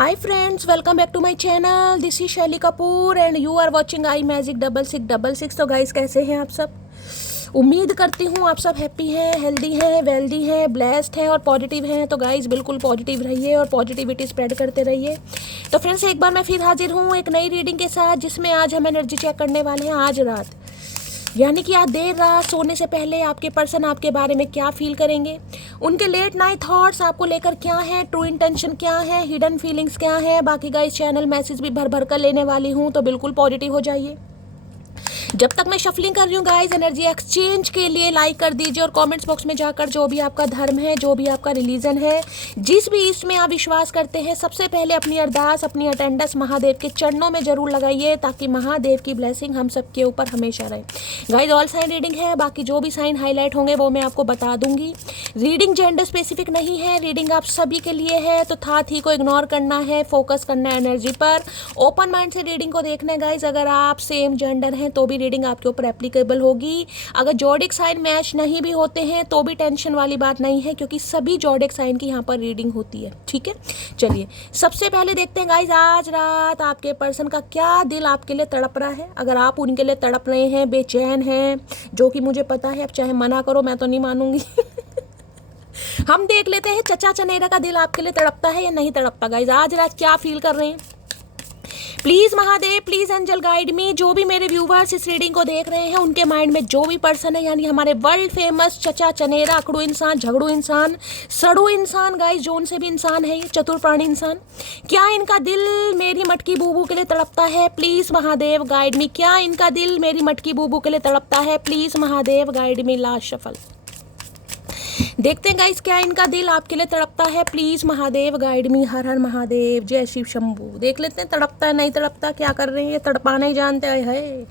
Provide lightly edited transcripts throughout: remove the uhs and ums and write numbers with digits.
Hi friends, welcome back to my channel. This is शैली Kapoor and you are watching I magic 6666। तो guys कैसे हैं आप सब? उम्मीद करती हूँ आप सब हैप्पी हैं, हेल्दी हैं, वेल्दी हैं, ब्लेस्ड हैं और पॉजिटिव हैं। तो गाइस बिल्कुल पॉजिटिव रहिए और पॉजिटिविटी स्प्रेड करते रहिए। तो फ्रेंड्स एक बार मैं फिर हाजिर हूँ एक नई रीडिंग के साथ, जिसमें आज हम एनर्जी चेक करने वाले हैं आज रात, यानी कि आज देर रात सोने से पहले आपके पर्सन आपके बारे में क्या फील करेंगे, उनके लेट नाइट थॉट्स आपको लेकर क्या है, ट्रू इंटेंशन क्या है, हिडन फीलिंग्स क्या है। बाकी गाइस चैनल मैसेज भी भर भर कर लेने वाली हूँ, तो बिल्कुल पॉजिटिव हो जाइए। जब तक मैं शफलिंग कर रही हूँ गाइस, एनर्जी एक्सचेंज के लिए लाइक कर दीजिए और कमेंट्स बॉक्स में जाकर जो भी आपका धर्म है, जो भी आपका रिलीजन है, जिस भी इसमें आप विश्वास करते हैं, सबसे पहले अपनी अरदास, अपनी अटेंडेंस महादेव के चरणों में जरूर लगाइए, ताकि महादेव की ब्लेसिंग हम सबके ऊपर हमेशा रहे। गाइस ऑल साइन रीडिंग है, बाकी जो भी साइन हाईलाइट होंगे वो मैं आपको बता दूंगी। रीडिंग जेंडर स्पेसिफिक नहीं है, रीडिंग आप सभी के लिए है, तो था थी को इग्नोर करना है, फोकस करना है एनर्जी पर। ओपन माइंड से रीडिंग को देखना है गाइस। अगर आप सेम जेंडर हैं तो भी रीडिंग आपके ऊपर एप्लीकेबल होगी। अगर जोडिक साइन मैच नहीं भी होते हैं तो भी टेंशन वाली बात नहीं है, क्योंकि सभी जोडिक साइन की यहाँ पर रीडिंग होती है। ठीक है, चलिए सबसे पहले देखते हैं गाइस आज रात आपके पर्सन का क्या दिल आपके लिए तड़प रहा है। अगर आप उनके लिए तड़प रहे हैं, बेचैन हैं, जो कि मुझे पता है, अब चाहे मना करो मैं तो नहीं मानूंगी। हम देख लेते हैं चचा चनेरा का दिल आपके लिए तड़पता है या नहीं तड़पता। गाइस आज रात क्या फील कर रहे हैं, please Mahadev, please angel guide me. जो भी मेरे व्यूवर्स इस रीडिंग को देख रहे हैं, उनके माइंड में जो भी पर्सन है, यानी हमारे वर्ल्ड फेमस चचा चनेरा, अकड़ू इंसान, झगड़ू इंसान, सड़ू इंसान, गाइस जोन से भी इंसान है ये, चतुर प्राणी इंसान, क्या इनका दिल मेरी मटकी बूबू के लिए तड़पता है? प्लीज महादेव गाइड मी। क्या इनका दिल मेरी मटकी बूबू के लिए तड़पता है? Please Mahadev guide me. Last shuffle देखते हैं गाइस, क्या इनका दिल आपके लिए तड़पता है? Please Mahadev guide me. हर हर महादेव, जय शिव शंभू। देख लेते हैं तड़पता है नहीं तड़पता, क्या कर रहे हैं ये, तड़पाना ही जानते हैं।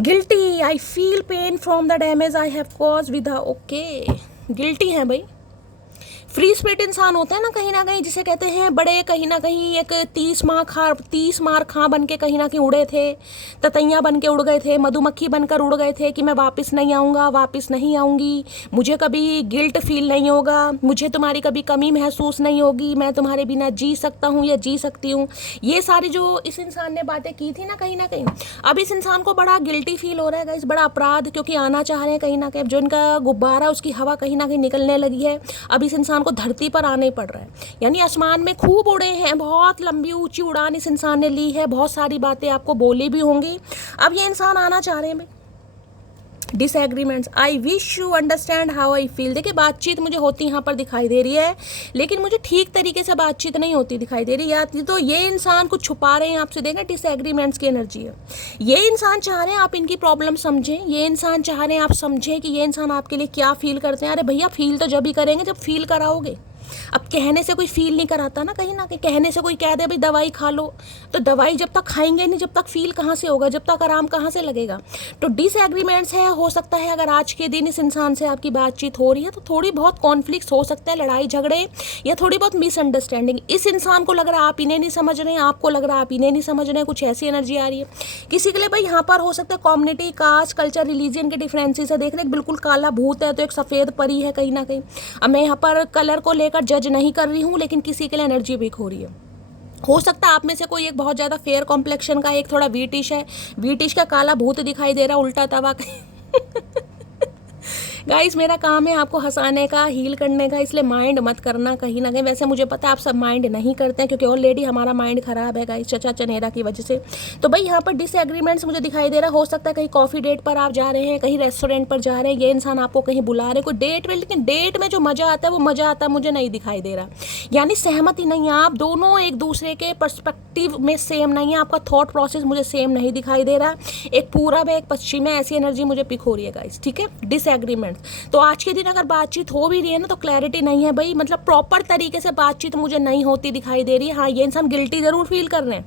Guilty, I feel pain from the damage I have cause with. Okay, guilty है भाई। फ्री स्पिरिट इंसान होता है ना कहीं, जिसे कहते हैं बड़े कहीं ना कहीं एक 30 मार खां बन के कहीं ना कहीं उड़े थे, ततैया बन के उड़ गए थे, मधुमक्खी बनकर उड़ गए थे कि मैं वापस नहीं आऊँगा, वापस नहीं आऊँगी, मुझे कभी गिल्ट फील नहीं होगा, मुझे तुम्हारी कभी कमी महसूस नहीं होगी, मैं तुम्हारे बिना जी सकता हूँ या जी सकती हूँ। ये सारी जो इस इंसान ने बातें की थी ना कहीं, अब इस इंसान को बड़ा गिल्टी फील हो रहा है गाइस, बड़ा अपराध, क्योंकि आना चाह रहे हैं कहीं ना कहीं, जो इनका गुब्बारा उसकी हवा कहीं ना कहीं निकलने लगी है। अब इस इंसान को धरती पर आने पड़ रहा है, यानी आसमान में खूब उड़े हैं, बहुत लंबी ऊंची उड़ान इस इंसान ने ली है, बहुत सारी बातें आपको बोली भी होंगी। अब ये इंसान आना चाह रहे हैं भाई। Disagreements, I wish you understand how I feel. देखिए बातचीत मुझे होती यहाँ पर दिखाई दे रही है, लेकिन मुझे ठीक तरीके से बातचीत नहीं होती दिखाई दे रही है। तो ये इंसान कुछ छुपा रहे हैं आपसे। देखें डिसएग्रीमेंट्स की एनर्जी है। ये इंसान चाह रहे हैं आप इनकी प्रॉब्लम समझें, ये इंसान चाह रहे हैं आप समझें कि ये इंसान आपके लिए क्या फील करते हैं। अरे भैया फील तो जब ही करेंगे जब फील कराओगे। अब कहने से कोई फील नहीं कराता ना कहीं, कहने से कोई कह दे भाई दवाई खा लो, तो दवाई जब तक खाएंगे नहीं, जब तक फील कहाँ से होगा, जब तक आराम कहाँ से लगेगा। तो डिसएग्रीमेंट्स है, हो सकता है अगर आज के दिन इस इंसान से आपकी बातचीत हो रही है तो थोड़ी बहुत कॉन्फ्लिक्ट हो सकता है, लड़ाई झगड़े या थोड़ी बहुत मिसअंडरस्टैंडिंग। इस इंसान को लग रहा है आप इन्हें नहीं समझ रहे हैं, आपको लग रहा है आप इन्हें नहीं समझ रहे हैं, कुछ ऐसी एनर्जी आ रही है। किसी के लिए भाई यहाँ पर हो सकता है कम्युनिटी, कास्ट, कल्चर, रिलीजन के डिफरेंसेस है। देख रहे बिल्कुल काला भूत है तो एक सफ़ेद परी है कहीं ना कहीं। अब मैं यहाँ पर कलर को लेकर जज नहीं कर रही हूँ, लेकिन किसी के लिए एनर्जी वीक हो रही है। हो सकता है आप में से कोई एक बहुत ज़्यादा फेयर कॉम्प्लेक्शन का, एक थोड़ा वीटिश है, वीटिश का काला भूत दिखाई दे रहा, उल्टा तवा। गाइस मेरा काम है आपको हंसाने का, हील करने का, इसलिए माइंड मत करना कहीं ना कहीं। वैसे मुझे पता है आप सब माइंड नहीं करते हैं, क्योंकि ऑलरेडी हमारा माइंड खराब है गाइस चचा चनेरा की वजह से। तो भाई यहाँ पर डिसएग्रीमेंट्स मुझे दिखाई दे रहा है। हो सकता है कहीं कॉफ़ी डेट पर आप जा रहे हैं, कहीं रेस्टोरेंट पर जा रहे हैं, ये इंसान आपको कहीं बुला रहे कोई डेट में, लेकिन डेट में जो मज़ा आता है वो मज़ा आता मुझे नहीं दिखाई दे रहा। यानी सहमति नहीं है, आप दोनों एक दूसरे के पर्सपेक्टिव में सेम नहीं है, आपका थॉट प्रोसेस मुझे सेम नहीं दिखाई दे रहा। एक पूरब है एक पश्चिम है, ऐसी एनर्जी मुझे पिक हो रही है गाइस। ठीक है, डिसएग्रीमेंट। तो आज के दिन अगर बातचीत हो भी रही है ना, तो क्लैरिटी नहीं है भाई, मतलब प्रॉपर तरीके से बातचीत मुझे नहीं होती दिखाई दे रही है। हाँ ये इंसान गिल्टी जरूर फील कर रहे हैं,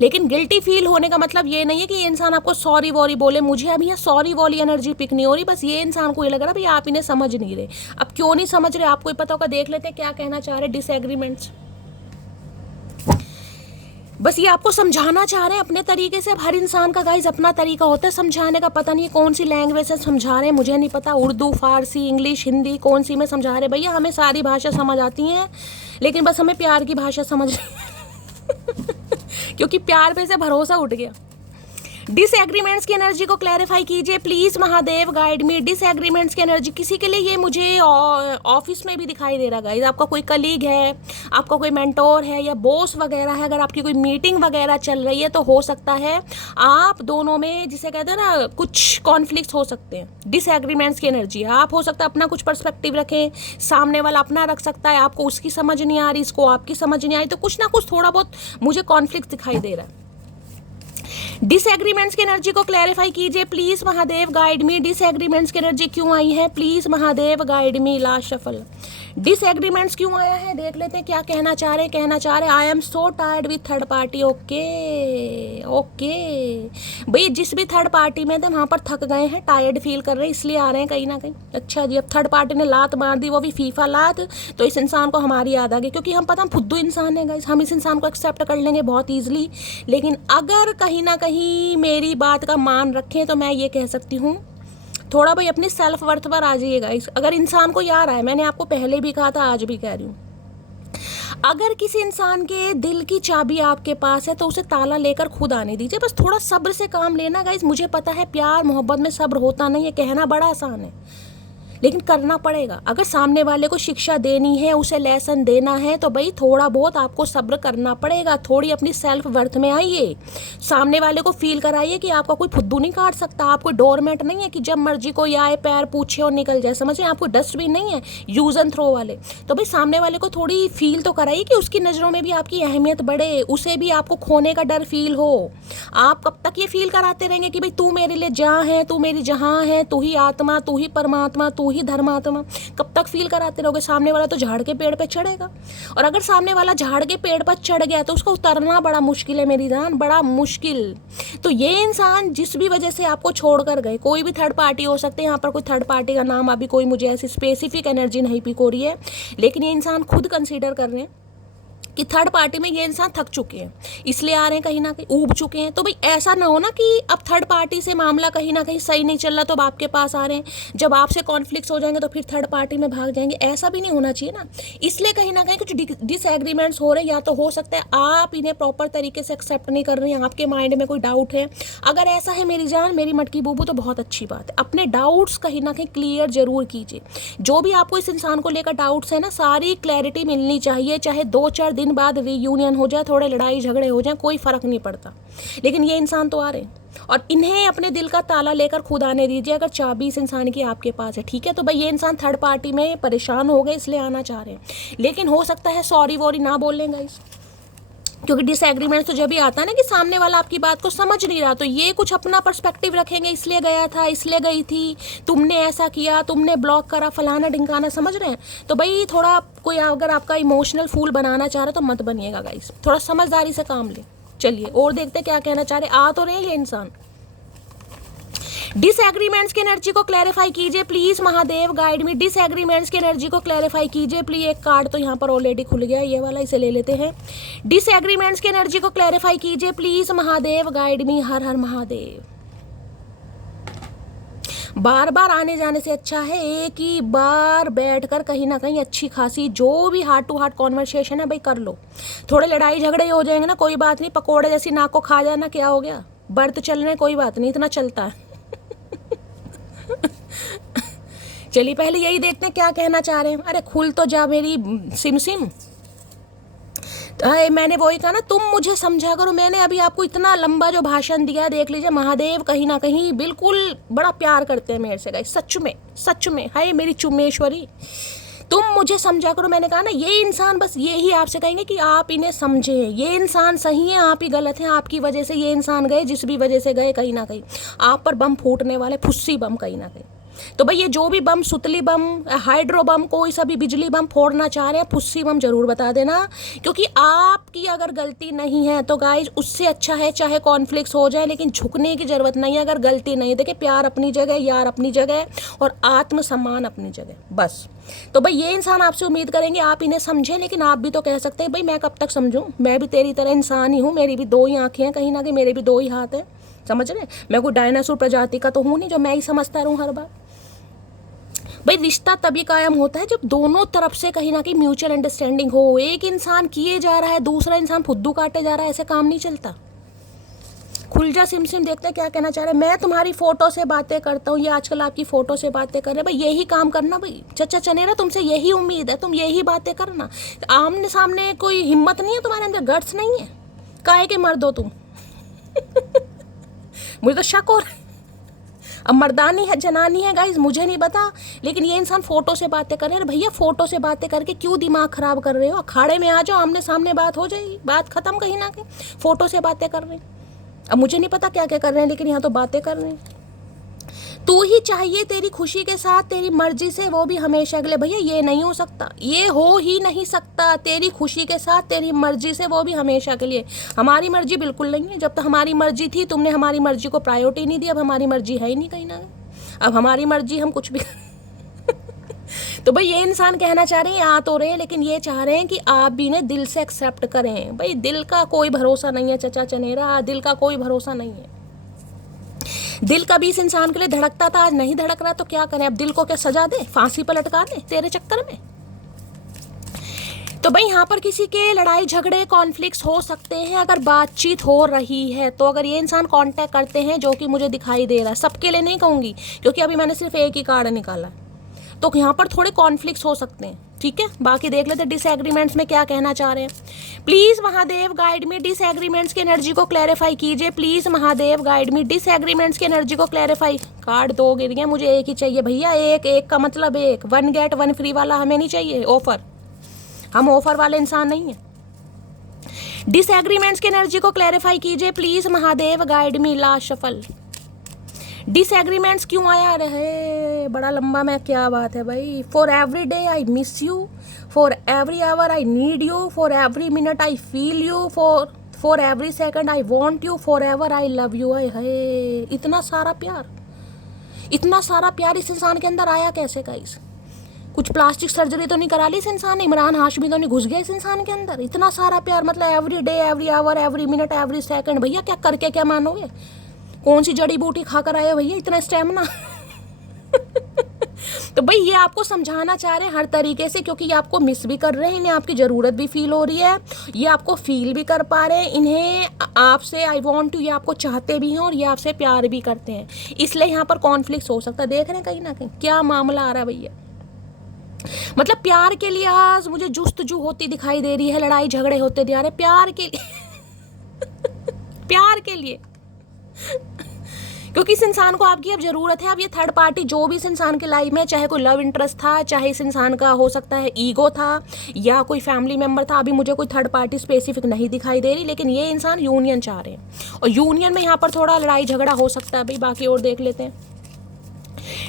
लेकिन गिल्टी फील होने का मतलब ये नहीं है कि ये इंसान आपको सॉरी वॉरी बोले। मुझे अभी यहाँ सॉरी वॉली एनर्जी पिक नहीं हो रही, बस ये इंसान को ये लग रहा है भाई आप इन्हें समझ नहीं रहे। अब क्यों नहीं समझ रहे आपको ही पता होगा, देख लेते क्या कहना चाह रहे डिसएग्रीमेंट्स। बस ये आपको समझाना चाह रहे हैं अपने तरीके से। अब हर इंसान का गाइस अपना तरीका होता है समझाने का। पता नहीं कौन सी लैंग्वेज से समझा रहे हैं, मुझे नहीं पता, उर्दू, फारसी, इंग्लिश, हिंदी, कौन सी में समझा रहे हैं। भैया हमें सारी भाषा समझ आती हैं, लेकिन बस हमें प्यार की भाषा समझ क्योंकि प्यार पे से भरोसा उठ गया। डिसएग्रीमेंट्स की एनर्जी को क्लैरिफाई कीजिए please Mahadev, guide me. Disagreements की एनर्जी, किसी के लिए ये मुझे ऑफिस में भी दिखाई दे रहा गाइस। आपका कोई कलीग है, आपका कोई मेंटोर है या बॉस वगैरह है, अगर आपकी कोई मीटिंग वगैरह चल रही है तो हो सकता है आप दोनों में, जिसे कहते हैं ना, कुछ कॉन्फ्लिक्ट्स हो सकते हैं। डिसएग्रीमेंट्स की एनर्जी, आप हो सकता है अपना कुछ पर्सपेक्टिव रखें, सामने वाला अपना रख सकता है, आपको उसकी समझ नहीं आ रही, इसको आपकी समझ नहीं आ रही, तो कुछ ना कुछ थोड़ा बहुत मुझे कॉन्फ्लिक्ट दिखाई दे रहा है। डिसएग्रीमेंट्स की एनर्जी को क्लैरिफाई कीजिए please Mahadev, guide me. Disagreements की एनर्जी क्यों आई है please Mahadev, guide me. Last shuffle. Disagreements क्यों आया है देख लेते हैं क्या कहना चाह रहे हैं। कहना चाह रहे हैं I am so tired with third party. Okay भाई, जिस भी थर्ड पार्टी में थे वहां पर थक गए हैं, टायर्ड फील कर रहे हैं, इसलिए आ रहे हैं कहीं ना कहीं। अच्छा जी, अब थर्ड पार्टी ने लात मार दी, वो भी फीफा लात, तो इस इंसान को हमारी याद आ गई, क्योंकि हम पता हम फुद्दू इंसान है गाइस, हम इस इंसान को एक्सेप्ट कर लेंगे बहुत ईजिली। लेकिन अगर कहीं ना कहीं मेरी बात का मान रखें तो मैं ये कह सकती हूँ, थोड़ा भाई अपनी सेल्फ वर्थ पर आ जाइएगा। अगर इंसान को याद आए, मैंने आपको पहले भी कहा था, आज भी कह रही हूँ, अगर किसी इंसान के दिल की चाबी आपके पास है तो उसे ताला लेकर खुद आने दीजिए। बस थोड़ा सब्र से काम लेना गाइस। मुझे पता है प्यार मोहब्बत में सब्र होता नहीं है, कहना बड़ा आसान है, लेकिन करना पड़ेगा। अगर सामने वाले को शिक्षा देनी है, उसे लेसन देना है, तो भाई थोड़ा बहुत आपको सब्र करना पड़ेगा। थोड़ी अपनी सेल्फ वर्थ में आइए, सामने वाले को फील कराइए कि आपका कोई फुद्दू नहीं काट सकता, आप कोई डोरमेट नहीं है कि जब मर्जी कोई आए पैर पूछे और निकल जाए। समझ रहे हैं, आपको डस्टबिन नहीं है यूज एंड थ्रो वाले। तो भाई सामने वाले को थोड़ी फील तो कराइए कि उसकी नज़रों में भी आपकी अहमियत बढ़े, उसे भी आपको खोने का डर फील हो। आप कब तक ये फील कराते रहेंगे कि भाई तू मेरे लिए जहाँ है, तू मेरी जहाँ है, तू ही आत्मा, तू ही परमात्मा, तू ही धर्मात्मा, कब तक फील कराते रहोगे। सामने वाला तो झाड़ के पेड़ पे चढ़ेगा, और अगर सामने वाला झाड़ के पेड़ पर चढ़ गया तो उसको उतरना बड़ा मुश्किल है मेरी जान, बड़ा मुश्किल। तो ये इंसान जिस भी वजह से आपको छोड़कर गए, कोई भी थर्ड पार्टी हो सकते हैं, यहाँ पर कोई थर्ड पार्टी का नाम अभी कोई मुझे ऐसी स्पेसिफिक एनर्जी नहीं पिक हो रही है, लेकिन ये इंसान खुद कंसीडर कर रहे हैं कि थर्ड पार्टी में ये इंसान थक चुके हैं, इसलिए आ रहे हैं, कहीं ना कहीं ऊब चुके हैं। तो भाई ऐसा ना हो ना कि अब थर्ड पार्टी से मामला कहीं ना कहीं सही नहीं चल रहा तो अब आपके पास आ रहे हैं, जब आपसे कॉन्फ्लिक्ट्स हो जाएंगे तो फिर थर्ड पार्टी में भाग जाएंगे। ऐसा भी नहीं होना चाहिए ना। इसलिए कहीं ना कहीं कुछ डिसएग्रीमेंट्स हो रहे हैं, या तो हो सकता है आप इन्हें प्रॉपर तरीके से एक्सेप्ट नहीं कर रहे हैं, आपके माइंड में कोई डाउट है। अगर ऐसा है मेरी जान, मेरी मटकी बूबू, तो बहुत अच्छी बात है। अपने डाउट्स कहीं ना कहीं क्लियर जरूर कीजिए। जो भी आपको इस इंसान को लेकर डाउट्स है ना, सारी क्लैरिटी मिलनी चाहिए। चाहे 2-4 दिन बाद रीयूनियन हो जाए, थोड़े लड़ाई झगड़े हो जाए, कोई फर्क नहीं पड़ता, लेकिन ये इंसान तो आ रहे हैं, और इन्हें अपने दिल का ताला लेकर खुद आने दीजिए। अगर चाबी इस इंसान की आपके पास है, ठीक है, तो भाई ये इंसान थर्ड पार्टी में परेशान हो गए इसलिए आना चाह रहे हैं। लेकिन हो सकता है सॉरी वॉरी ना बोल लें गाइस, क्योंकि डिसएग्रीमेंट तो जब भी आता है ना कि सामने वाला आपकी बात को समझ नहीं रहा, तो ये कुछ अपना पर्सपेक्टिव रखेंगे, इसलिए गया था, इसलिए गई थी, तुमने ऐसा किया, तुमने ब्लॉक करा, फलाना ढिंकाना, समझ रहे हैं। तो भाई थोड़ा कोई अगर आपका इमोशनल फूल बनाना चाह रहा है तो मत बनिएगा गाइस, थोड़ा समझदारी से काम ले। चलिए और देखते क्या कहना चाह रहे। आ तो रहे हैं ये इंसान। डिसएग्रीमेंट्स की एनर्जी को क्लैरिफाई कीजिए please Mahadev, guide me. Disagreements की एनर्जी को क्लैरिफाई कीजिए प्लीज। एक कार्ड तो यहाँ पर ऑलरेडी खुल गया, ये वाला, इसे ले लेते हैं। डिसएग्रीमेंट्स की एनर्जी को क्लैरिफाई कीजिए प्लीज महादेव, गाइड मी। हर हर महादेव। बार बार आने जाने से अच्छा है एक ही बार बैठकर कहीं ना कहीं अच्छी खासी जो भी हार्ट टू हार्ट कॉन्वर्सेशन है भाई कर लो। थोड़े लड़ाई झगड़े हो जाएंगे ना, कोई बात नहीं, पकोड़े जैसी नाक को खा जाना, क्या हो गया, बर्त चलने, कोई बात नहीं, इतना चलता है। चलिए पहले यही देखते हैं क्या कहना चाह रहे हैं। अरे खुल तो जा मेरी सिम सिम। मैंने वही कहा ना, तुम मुझे समझा करो। मैंने अभी आपको इतना लंबा जो भाषण दिया, देख लीजिए, महादेव कहीं ना कहीं बिल्कुल बड़ा प्यार करते हैं मेरे से गाइस, सच में हाय मेरी चुम्मेश्वरी, तुम मुझे समझा करो। मैंने कहा ना, ये इंसान बस ये ही आपसे कहेंगे कि आप इन्हें समझें, ये इंसान सही है, आप ही गलत हैं, आपकी वजह से ये इंसान गए, जिस भी वजह से गए, कहीं ना कहीं आप पर बम फूटने वाले, फुस्सी बम कहीं ना कहीं। तो भाई ये जो भी बम, सुतली बम, हाइड्रो बम, कोई सा भी बिजली बम फोड़ना चाह रहे हैं, फुस्सी बम जरूर बता देना, क्योंकि आपकी अगर गलती नहीं है तो गाइज उससे अच्छा है चाहे कॉन्फ्लिक्ट हो जाए, लेकिन झुकने की जरूरत नहीं है अगर गलती नहीं है। देखिए प्यार अपनी जगह, यार अपनी जगह और आत्मसम्मान अपनी जगह, बस। तो भाई ये इंसान आपसे उम्मीद करेंगे आप इन्हें समझें, लेकिन आप भी तो कह सकते हैं भाई मैं कब तक समझूं, मैं भी तेरी तरह इंसान ही हूँ, मेरी भी दो ही आंखें हैं, कहीं ना कहीं मेरे भी दो ही हाथ हैं, समझ रहे हैं। मैं कोई डायनासोर प्रजाति का तो हूँ नहीं जो मैं ही समझता रहूँ हर बार। भाई रिश्ता तभी कायम होता है जब दोनों तरफ से कहीं ना कहीं म्यूचुअल अंडरस्टैंडिंग हो। एक इंसान किए जा रहा है, दूसरा इंसान फुद्दू काटे जा रहा है, ऐसे काम नहीं चलता। खुल जा सिम सिम, देखते क्या कहना चाह रहे हैं। मैं तुम्हारी फोटो से बातें करता हूँ, ये आजकल आपकी फोटो से बातें कर रहे हैं, भाई यही काम करना भाई। चचा चनेरा तुमसे यही उम्मीद है, तुम यही बातें करना। आमने सामने कोई हिम्मत नहीं है तुम्हारे अंदर, गट्स नहीं है, काहे के मर्द हो तुम। मुझे तो शक हो रहा है, अब मर्दानी है जनानी है गाइज मुझे नहीं पता, लेकिन ये इंसान फोटो से बातें कर रहे हैं। भैया फोटो से बातें करके क्यों दिमाग खराब कर रहे हो? अखाड़े में आ जाओ, आमने सामने बात हो जाएगी, बात खत्म। कहीं ना कहीं फोटो से बातें कर रहे हैं, अब मुझे नहीं पता क्या क्या कर रहे हैं, लेकिन यहाँ तो बातें कर रहे हैं। तू ही चाहिए तेरी खुशी के साथ, तेरी मर्जी से, वो भी हमेशा के लिए। भैया ये नहीं हो सकता, ये हो ही नहीं सकता। तेरी खुशी के साथ, तेरी मर्जी से, वो भी हमेशा के लिए। हमारी मर्जी बिल्कुल नहीं है। जब तक हमारी मर्जी थी तुमने हमारी मर्जी को प्रायोरिटी नहीं दी, अब हमारी मर्जी है ही नहीं कहीं ना कहीं। अब हमारी मर्जी हम कुछ भी तो भाई ये इंसान कहना चाह रहे हैं, आ तो रहे हैं, लेकिन ये चाह रहे हैं कि आप भी इन्हें दिल से एक्सेप्ट करें। भाई दिल का कोई भरोसा नहीं है चचा चनेरा, दिल का कोई भरोसा नहीं है। दिल कभी इस इंसान के लिए धड़कता था, आज नहीं धड़क रहा, तो क्या करें? अब दिल को क्या सजा दे, फांसी पर लटका दे तेरे चक्कर में? तो भाई यहाँ पर किसी के लड़ाई झगड़े कॉन्फ्लिक्ट्स हो सकते हैं अगर बातचीत हो रही है तो। अगर ये इंसान कांटेक्ट करते हैं, जो कि मुझे दिखाई दे रहा है, सबके लिए नहीं कहूँगी क्योंकि अभी मैंने सिर्फ एक ही कार्ड निकाला है, तो यहाँ पर थोड़े कॉन्फ्लिक्ट्स हो सकते हैं, ठीक है। बाकी देख लेते डिसएग्रीमेंट्स में क्या कहना चाह रहे हैं। Please Mahadev guide me, disagreements की एनर्जी को क्लैरिफाई कीजिए। Please Mahadev guide me, disagreements की एनर्जी को क्लैरिफाई। कार्ड दो गिर गए, मुझे एक ही चाहिए भैया, एक। एक का मतलब एक, 1 गेट 1 फ्री वाला हमें नहीं चाहिए ऑफर, हम ऑफर वाले इंसान नहीं है। डिसएग्रीमेंट्स की एनर्जी को क्लैरिफाई कीजिए please Mahadev guide me. Last shuffle. Disagreements क्यों आया रहे, बड़ा लंबा में, क्या बात है भाई। For every day I miss you, for every hour I need you, for every minute I feel you, for every second I want you, for ever I love you. है इतना सारा प्यार, इतना सारा प्यार इस इंसान के अंदर आया कैसे गाइस? कुछ प्लास्टिक सर्जरी तो नहीं करा ली इस इंसान ने? इमरान हाशमी तो नहीं घुस गया इस इंसान के अंदर? इतना सारा प्यार, मतलब every day, every hour, every minute, every second. भैया क्या करके क्या मानोगे? कौन सी जड़ी बूटी खाकर आए हो भैया, इतना स्टेमिना? तो भाई ये आपको समझाना चाह रहे हैं हर तरीके से, क्योंकि ये आपको मिस भी कर रहे हैं, इन्हें आपकी ज़रूरत भी फील हो रही है, ये आपको फील भी कर पा रहे हैं, इन्हें आपसे आई वॉन्ट टू, ये आपको चाहते भी हैं और ये आपसे प्यार भी करते हैं, इसलिए यहाँ पर कॉन्फ्लिक्ट हो सकता है। देख रहे हैं कहीं ना कहीं क्या मामला आ रहा है भैया। मतलब प्यार के लिए आज मुझे जुस्तजू होती दिखाई दे रही है, लड़ाई झगड़े होते दिखा रहे, प्यार के लिए प्यार के लिए क्योंकि इस इंसान को आपकी अब जरूरत है। अब ये थर्ड पार्टी जो भी इस इंसान की लाइफ में, चाहे कोई लव इंटरेस्ट था, चाहे इस इंसान का हो सकता है ईगो था या कोई फैमिली मेंबर था, अभी मुझे कोई थर्ड पार्टी स्पेसिफिक नहीं दिखाई दे रही, लेकिन ये इंसान यूनियन चाह रहे हैं और यूनियन में यहाँ पर थोड़ा लड़ाई झगड़ा हो सकता है भाई। बाकी और देख लेते हैं।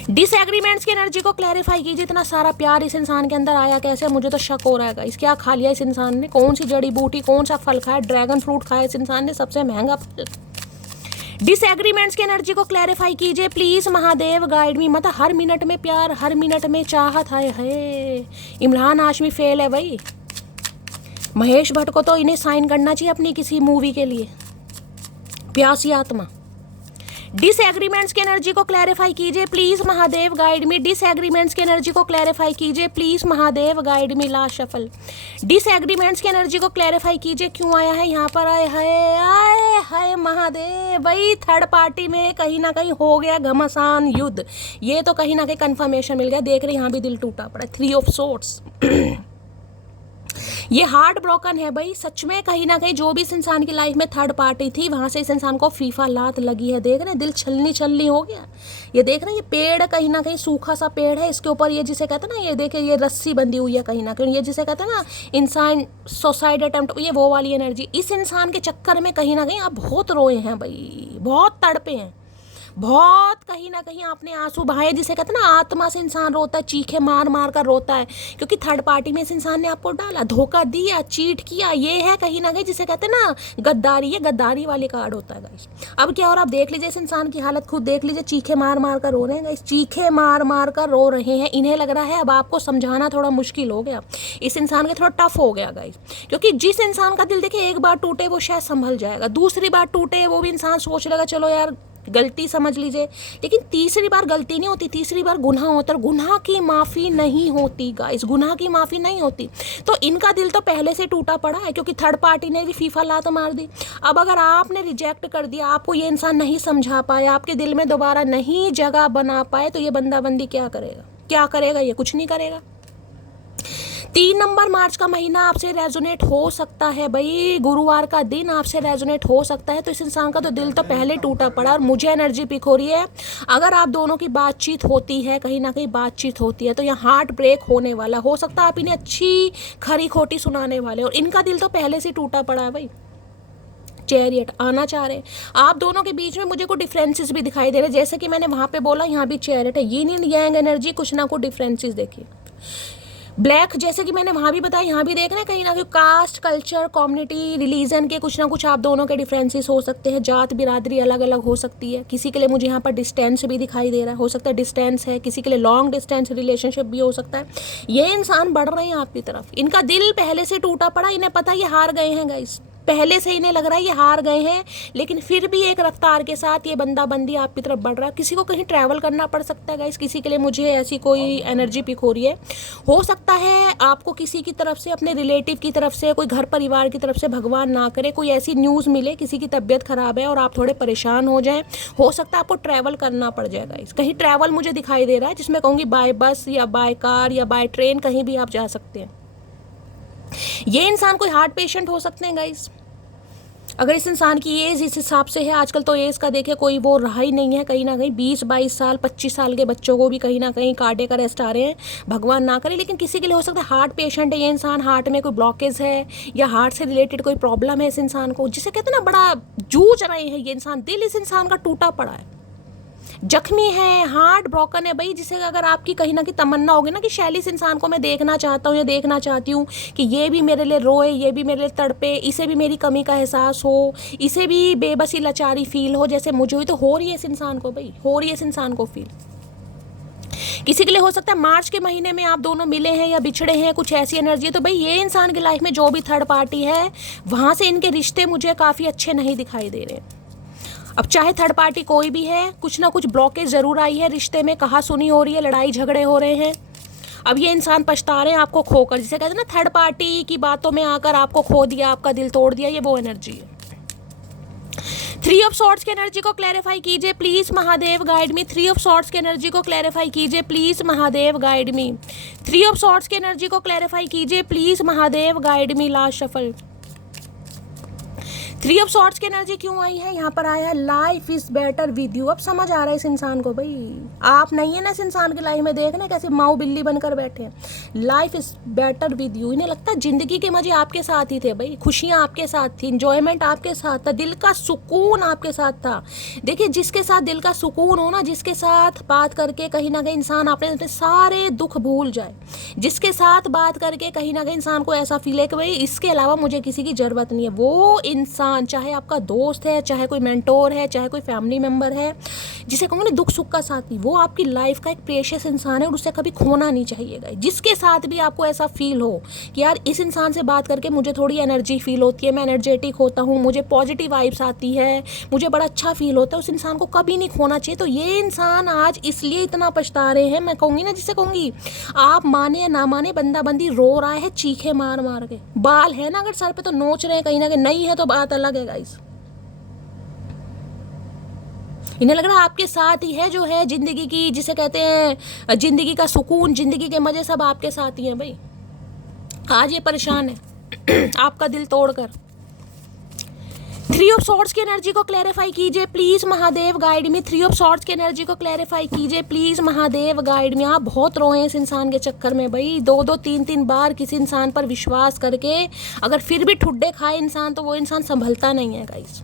डिसएग्रीमेंट्स की एनर्जी को क्लैरिफाई कीजिए। इतना सारा प्यार इस इंसान के अंदर आया कैसे? मुझे तो शक हो रहा है इस क्या खा लिया इस इंसान ने, कौन सी जड़ी बूटी, कौन सा फल खाया? ड्रैगन फ्रूट खाया इस इंसान ने, सबसे महंगा फल। डिसएग्रीमेंट्स की एनर्जी को क्लैरिफाई कीजिए प्लीज महादेव गाइड मी। मतलब हर मिनट में प्यार, हर मिनट में चाहत है। इमरान हाशमी फेल है भाई, महेश भट्ट को तो इन्हें साइन करना चाहिए अपनी किसी मूवी के लिए। प्यासी आत्मा। डिसएग्रीमेंट्स की एनर्जी को क्लैरिफाई कीजिए please Mahadev guide me. Disagreements की एनर्जी को क्लैरिफाई कीजिए please Mahadev guide me. Last shuffle. Disagreements की एनर्जी को क्लैरिफाई कीजिए क्यों आया है यहाँ पर? आए हाय महादेव भाई, थर्ड पार्टी में कहीं ना कहीं हो गया घमासान युद्ध, ये तो कहीं ना कहीं कंफर्मेशन मिल गया। देख रहे यहाँ भी दिल टूटा पड़ा, 3 ऑफ सोर्ड्स। ये हार्ट ब्रोकन है भाई सच में। कहीं ना कहीं जो भी इस इंसान की लाइफ में थर्ड पार्टी थी, वहां से इस इंसान को फीफा लात लगी है। देख रहे हैं दिल छलनी छलनी हो गया। ये देख रहे हैं ये पेड़ कहीं ना कहीं सूखा सा पेड़ है, इसके ऊपर ये जिसे कहते हैं ना, ये देखे ये रस्सी बंधी हुई है कहीं ना कहीं, ये जिसे कहते हैं ना इंसान सुसाइड अटेम्प्ट, ये वो वाली एनर्जी। इस इंसान के चक्कर में कहीं ना कहीं आप बहुत रोए हैं भाई, बहुत तड़पे हैं, बहुत कहीं ना कहीं आपने आंसू बहाए, जिसे कहते हैं ना आत्मा से इंसान रोता है, चीखे मार मार कर रोता है, क्योंकि थर्ड पार्टी में इस इंसान ने आपको डाला, धोखा दिया, चीट किया। ये है कहीं ना कहीं जिसे कहते हैं ना गद्दारी, है गद्दारी वाले कार्ड होता है गाइस। अब क्या, और आप देख लीजिए इस इंसान की हालत, खुद देख लीजिए, चीखे मार मार कर रो रहे हैं गाइस, चीखे मार मार कर रो रहे हैं। इन्हें लग रहा है अब आपको समझाना थोड़ा मुश्किल हो गया, इस इंसान के थोड़ा टफ हो गया गाइस, क्योंकि जिस इंसान का दिल देखिए एक बार टूटे वो शायद संभल जाएगा, दूसरी बार टूटे वो भी इंसान सोच लेगा चलो यार गलती समझ लीजिए, लेकिन तीसरी बार गलती नहीं होती, तीसरी बार गुनाह होता है, गुनाह की माफ़ी नहीं होती गाइस, गुनाह की माफ़ी नहीं होती। तो इनका दिल तो पहले से टूटा पड़ा है, क्योंकि थर्ड पार्टी ने भी फीफा लात मार दी। अब अगर आपने रिजेक्ट कर दिया, आपको ये इंसान नहीं समझा पाया, आपके दिल में दोबारा नहीं जगह बना पाए, तो ये बंदा बंदी क्या करेगा, क्या करेगा, ये कुछ नहीं करेगा। 3 नंबर मार्च का महीना आपसे रेजोनेट हो सकता है भाई, गुरुवार का दिन आपसे रेजोनेट हो सकता है। तो इस इंसान का तो दिल तो पहले टूटा पड़ा, और मुझे एनर्जी पिक हो रही है अगर आप दोनों की बातचीत होती है, कहीं ना कहीं बातचीत होती है, तो यहाँ हार्ट ब्रेक होने वाला, हो सकता है आप इन्हें अच्छी खरी खोटी सुनाने वाले, और इनका दिल तो पहले से टूटा पड़ा है भाई। चैरियट आना चाह रहे हैं आप दोनों के बीच में, मुझे कुछ डिफरेंसेस भी दिखाई दे रहे हैं, जैसे कि मैंने वहाँ पे बोला यहाँ भी चैरियट है, यिन एंड यांग एनर्जी, कुछ ना कुछ डिफरेंसेस देखिए। ब्लैक, जैसे कि मैंने वहाँ भी बताया, यहाँ भी देखना कहीं ना कहीं कास्ट, कल्चर, कम्युनिटी, रिलीजन के कुछ ना कुछ आप दोनों के डिफरेंसेस हो सकते हैं, जात बिरादरी अलग अलग हो सकती है। किसी के लिए मुझे यहाँ पर डिस्टेंस भी दिखाई दे रहा है, हो सकता है डिस्टेंस है, किसी के लिए लॉन्ग डिस्टेंस रिलेशनशिप भी हो सकता है। ये इंसान बढ़ रहे हैं आपकी तरफ, इनका दिल पहले से टूटा पड़ा, इन्हें पता ये हार गए हैं गाइस, पहले से इन्हें लग रहा है ये हार गए हैं, लेकिन फिर भी एक रफ्तार के साथ ये बंदा बंदी आपकी तरफ बढ़ रहा है। किसी को कहीं ट्रैवल करना पड़ सकता है गाइस, किसी के लिए मुझे ऐसी कोई एनर्जी पिक हो रही है। हो सकता है आपको किसी की तरफ से, अपने रिलेटिव की तरफ से, कोई घर परिवार की तरफ से, भगवान ना करे, कोई ऐसी न्यूज़ मिले, किसी की तबीयत खराब है और आप थोड़े परेशान हो जाएं। हो सकता है आपको ट्रैवल करना पड़ जाए गाइस, कहीं ट्रैवल मुझे दिखाई दे रहा है, जिसमें कहूँगी बाय बस या बाय कार या बाय ट्रेन, कहीं भी आप जा सकते हैं। ये इंसान कोई हार्ट पेशेंट हो सकते हैं गाइस, अगर इस इंसान की एज इस हिसाब से है, आजकल तो एज का देखे कोई वो रहा ही नहीं है, कहीं ना कहीं 20-22 साल 25 साल के बच्चों को भी कहीं ना कहीं कार्डियक अरेस्ट आ रहे हैं, भगवान ना करे। लेकिन किसी के लिए हो सकता है हार्ट पेशेंट है ये इंसान, हार्ट में कोई ब्लॉकेज है या हार्ट से रिलेटेड कोई प्रॉब्लम है इस इंसान को, जिसे कहते हैं ना बड़ा जूझ रहे हैं ये इंसान, दिल इस इंसान का टूटा पड़ा है, जख्मी है, हार्ट ब्रोकन है भाई। जिसे अगर आपकी कहीं ना कहीं तमन्ना होगी ना कि शैली इस इंसान को मैं देखना चाहता हूँ या देखना चाहती हूँ कि ये भी मेरे लिए रोए, ये भी मेरे लिए तड़पे, इसे भी मेरी कमी का एहसास हो, इसे भी बेबसी लाचारी फील हो जैसे मुझे हुई, तो हो रही है इस इंसान को भाई, हो रही है इस इंसान को फील। किसी के लिए हो सकता है मार्च के महीने में आप दोनों मिले हैं या बिछड़े हैं, कुछ ऐसी एनर्जी है। तो भाई ये इंसान की लाइफ में जो भी थर्ड पार्टी है, वहाँ से इनके रिश्ते मुझे काफ़ी अच्छे नहीं दिखाई दे रहे। अब चाहे थर्ड पार्टी कोई भी है, कुछ ना कुछ ब्लॉकेज ज़रूर आई है रिश्ते में, कहा सुनी हो रही है, लड़ाई झगड़े हो रहे हैं। अब ये इंसान पछता रहे हैं आपको खोकर, जिसे कहते हैं ना थर्ड पार्टी की बातों में आकर आपको खो दिया, आपका दिल तोड़ दिया, ये वो एनर्जी है। 3 ऑफ सॉर्ड्स की एनर्जी को क्लैरिफाई कीजिए please, Mahadev guide me. 3 of swords की एनर्जी को क्लैरिफाई कीजिए please, Mahadev guide me. 3 of swords की एनर्जी को क्लैरिफाई कीजिए please, Mahadev guide me. Last shuffle. 3 of swords की एनर्जी क्यों आई है, यहाँ पर आया है life is better with you. अब समझ आ रहा है इस इंसान को भाई, आप नहीं है ना इस इंसान की लाइफ में, देखना कैसे माऊ बिल्ली बनकर बैठे हैं। Life is better with you, इन्हें लगता है जिंदगी के मजे आपके साथ ही थे भाई, खुशियाँ आपके साथ थी, इंजॉयमेंट आपके साथ था, दिल का सुकून आपके साथ था। देखिए जिसके साथ दिल का सुकून हो ना, जिसके साथ बात करके कहीं ना कहीं इंसान अपने सारे दुख भूल जाए, जिसके साथ बात करके कहीं ना कहीं इंसान को ऐसा फील है कि भाई इसके अलावा मुझे किसी की ज़रूरत नहीं है, वो इंसान चाहे आपका दोस्त है, चाहे कोई मेंटोर है, चाहे कोई फैमिली मेंबर है, जिसे कहूँगा ना दुख सुख का साथी, वो आपकी लाइफ का एक प्रेशियस इंसान है और उससे कभी खोना नहीं चाहिएगा। जिसके साथ भी आपको ऐसा फील हो कि यार इस इंसान से बात करके मुझे थोड़ी एनर्जी फील होती है, मैं एनर्जेटिक होता हूँ, मुझे पॉजिटिव वाइब्स आती है, मुझे बड़ा अच्छा फील होता है, उस इंसान को कभी नहीं खोना चाहिए। तो ये इंसान आज इसलिए इतना पछता रहे हैं, मैं कहूँगी ना, जिसे कहूँगी आप माने या ना माने, बंदा बंदी रो रहा है चीखे मार मार के, बाल है ना अगर सर पे तो नोच रहे हैं कहीं ना कहीं, नहीं है तो बात अलग है गाइस। इन्हें लग रहा है आपके साथ ही है जो है जिंदगी की, जिसे कहते हैं जिंदगी का सुकून, जिंदगी के मजे सब आपके साथ ही हैं भाई। आज ये परेशान है आपका दिल तोड़कर। 3 ऑफ सॉर्ड्स की एनर्जी को क्लैरिफाई कीजिए please, Mahadev guide me. 3 of swords की एनर्जी को क्लैरिफाई कीजिए प्लीज, महादेव गाइड मी। आप बहुत रोए इस इंसान के चक्कर में भाई, 2-2 3-3 बार किसी इंसान पर विश्वास करके अगर फिर भी ठुड्डे खाए इंसान, तो वो इंसान संभलता नहीं है गाइस।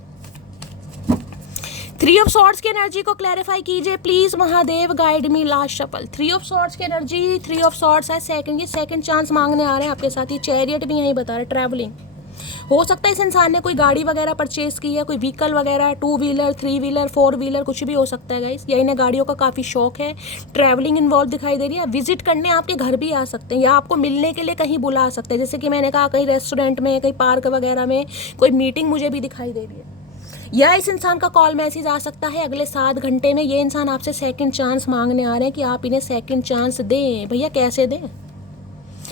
थ्री ऑफ सॉर्ड्स की एनर्जी को क्लैरिफाई कीजिए please Mahadev, guide me last shuffle. Three of swords की एनर्जी, थ्री ऑफ सॉर्ड्स है सेकंड, ये सेकंड चांस मांगने आ रहे हैं आपके साथ। ये चैरियट भी यही बता रहे, ट्रैवलिंग हो सकता है इस इंसान ने कोई गाड़ी वगैरह परचेज की है, कोई व्हीकल वगैरह, 2 व्हीलर 3 व्हीलर 4 व्हीलर कुछ भी हो सकता है गाइस, या इन्हें गाड़ियों का काफ़ी शौक है। ट्रैवलिंग इन्वॉल्व दिखाई दे रही है। विजिट करने आपके घर भी आ सकते हैं या आपको मिलने के लिए कहीं बुला सकते हैं, जैसे कि मैंने कहा कहीं रेस्टोरेंट में, कहीं पार्क वगैरह में कोई मीटिंग मुझे भी दिखाई दे रही है। या इस इंसान का कॉल मैसेज आ सकता है अगले 7 घंटे में। ये इंसान आपसे सेकंड चांस मांगने आ रहे हैं कि आप इन्हें सेकंड चांस दें। भैया कैसे दें?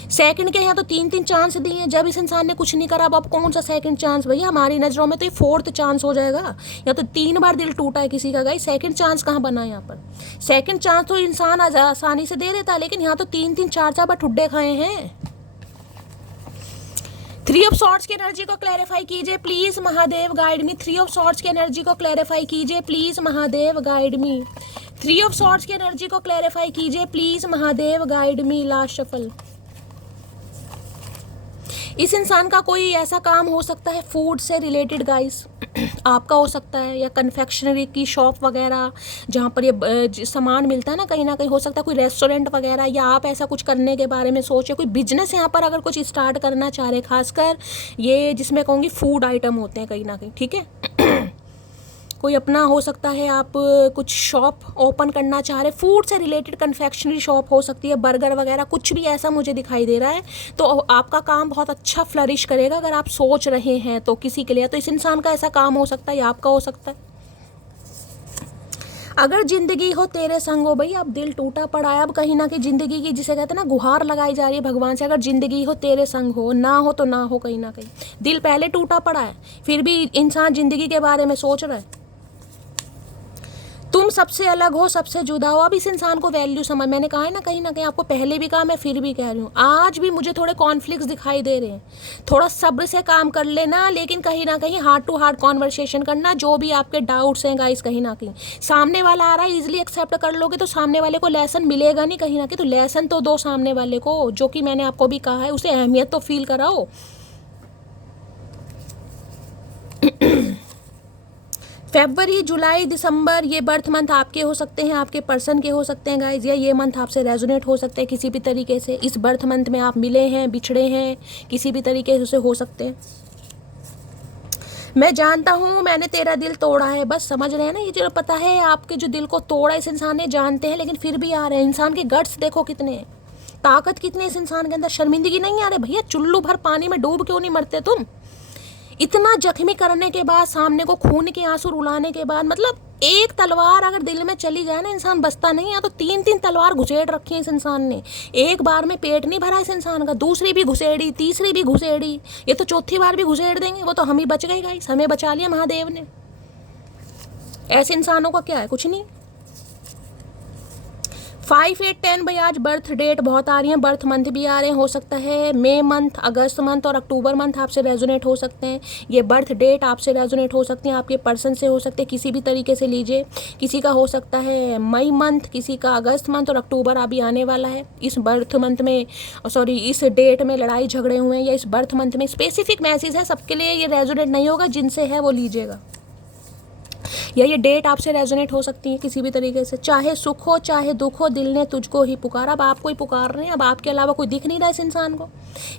सेकंड के यहाँ तो 3-3 चांस दिए हैं। जब इस इंसान ने कुछ नहीं करा, अब कौन सा सेकंड चांस? भैया हमारी नज़रों में तो ये 4th चांस हो जाएगा। या तो 3 बार दिल टूटा है किसी का गाइस, सेकंड चांस कहाँ बना है यहाँ पर? सेकंड चांस तो इंसान आसानी से दे देता है, लेकिन यहाँ तो 3-3 4-4 बार ठुड्डे खाए हैं। थ्री ऑफ सॉर्ड्स की एनर्जी को क्लैरिफाई कीजिए please Mahadev, guide me. Three of swords की एनर्जी को क्लैरिफाई कीजिए please Mahadev, guide me. Three of swords की एनर्जी को क्लैरिफाई कीजिए please Mahadev, guide me last shuffle. इस इंसान का कोई ऐसा काम हो सकता है फूड से रिलेटेड गाइस, आपका हो सकता है, या कन्फेक्शनरी की शॉप वगैरह जहाँ पर ये सामान मिलता है ना कहीं हो सकता है कोई रेस्टोरेंट वगैरह, या आप ऐसा कुछ करने के बारे में सोचे, कोई बिजनेस यहाँ पर अगर कुछ स्टार्ट करना चाह रहे, खासकर ये जिसमें कहूँगी फूड आइटम होते हैं कहीं ना कहीं, ठीक है। कोई अपना हो सकता है, आप कुछ शॉप ओपन करना चाह रहे, फूड से रिलेटेड कन्फेक्शनरी शॉप हो सकती है, बर्गर वगैरह कुछ भी ऐसा मुझे दिखाई दे रहा है। तो आपका काम बहुत अच्छा फ्लरिश करेगा अगर आप सोच रहे हैं तो किसी के लिए। तो इस इंसान का ऐसा काम हो सकता है या आपका हो सकता है। अगर जिंदगी हो तेरे संग हो, भाई अब दिल टूटा पड़ा है, अब कहीं ना कहीं जिंदगी की जिसे कहते हैं ना गुहार लगाई जा रही है भगवान से, अगर जिंदगी हो तेरे संग हो, ना हो तो ना हो, कहीं ना कहीं दिल पहले टूटा पड़ा है, फिर भी इंसान जिंदगी के बारे में सोच रहा है। तुम सबसे अलग हो, सबसे जुदा हो। अब इस इंसान को वैल्यू समझ, मैंने कहा है ना कहीं आपको पहले भी कहा, मैं फिर भी कह रही हूँ, आज भी मुझे थोड़े कॉन्फ्लिक्ट्स दिखाई दे रहे हैं। थोड़ा सब्र से काम कर लेना, लेकिन कहीं ना कहीं हार्ट टू हार्ट कॉन्वर्सेशन करना। जो भी आपके डाउट्स हैं गाइस, कहीं ना कहीं सामने वाला आ रहा है, इजीली एक्सेप्ट कर लोगे तो सामने वाले को लेसन मिलेगा नहीं कहीं ना कहीं। तो लेसन तो दो सामने वाले को, जो कि मैंने आपको भी कहा है, उसे अहमियत तो फील कराओ। फरवरी, जुलाई, दिसंबर ये बर्थ मंथ आपके हो सकते हैं, आपके पर्सन के हो सकते हैं गाइज, या ये मंथ आपसे रेजोनेट हो सकते हैं किसी भी तरीके से। इस बर्थ मंथ में आप मिले हैं, बिछड़े हैं, किसी भी तरीके से हो सकते हैं। मैं जानता हूँ मैंने तेरा दिल तोड़ा है, बस समझ रहे हैं ना, ये जो पता है आपके जो दिल को तोड़ा इस इंसान ने, जानते हैं लेकिन फिर भी आ रहे हैं। इंसान के गट्स देखो कितने हैं, ताकत कितनी इस इंसान के अंदर, शर्मिंदगी नहीं आ रही। भैया चुल्लू भर पानी में डूब क्यों नहीं मरते तुम? इतना जख्मी करने के बाद, सामने को खून के आंसू रुलाने के बाद, मतलब एक तलवार अगर दिल में चली जाए ना, इंसान बचता नहीं है। तो 3-3 तलवार घुसेड़ रखी है इस इंसान ने, एक बार में पेट नहीं भरा इस इंसान का, दूसरी भी घुसेड़ी, तीसरी भी घुसेड़ी, ये तो चौथी बार भी घुसेड़ देंगे। वो तो हम ही बच गए गाइस, हमें बचा लिया महादेव ने। ऐसे इंसानों का क्या है, कुछ नहीं। 5, 8, 10 भाई आज बर्थ डेट बहुत आ रही हैं, बर्थ मंथ भी आ रहे हैं। हो सकता है मई मंथ, अगस्त मंथ और अक्टूबर मंथ आपसे रेजोनेट हो सकते हैं। ये बर्थ डेट आपसे रेजोनेट हो सकती हैं, आपके पर्सन से हो सकते हैं, किसी भी तरीके से लीजिए। किसी का हो सकता है मई मंथ, किसी का अगस्त मंथ और अक्टूबर अभी आने वाला है। इस बर्थ मंथ में, सॉरी इस डेट में लड़ाई झगड़े हुए हैं, या इस बर्थ मंथ में स्पेसिफिक मैसेज है, सबके लिए ये रेजोनेट नहीं होगा, जिनसे है वो लीजिएगा। या ये डेट आपसे रेजोनेट हो सकती है किसी भी तरीके से, चाहे सुख हो चाहे दुख हो, दिल ने तुझको ही पुकारा। अब आपको ही पुकार रहे हैं, अब आपके अलावा कोई दिख नहीं रहा इस इंसान को।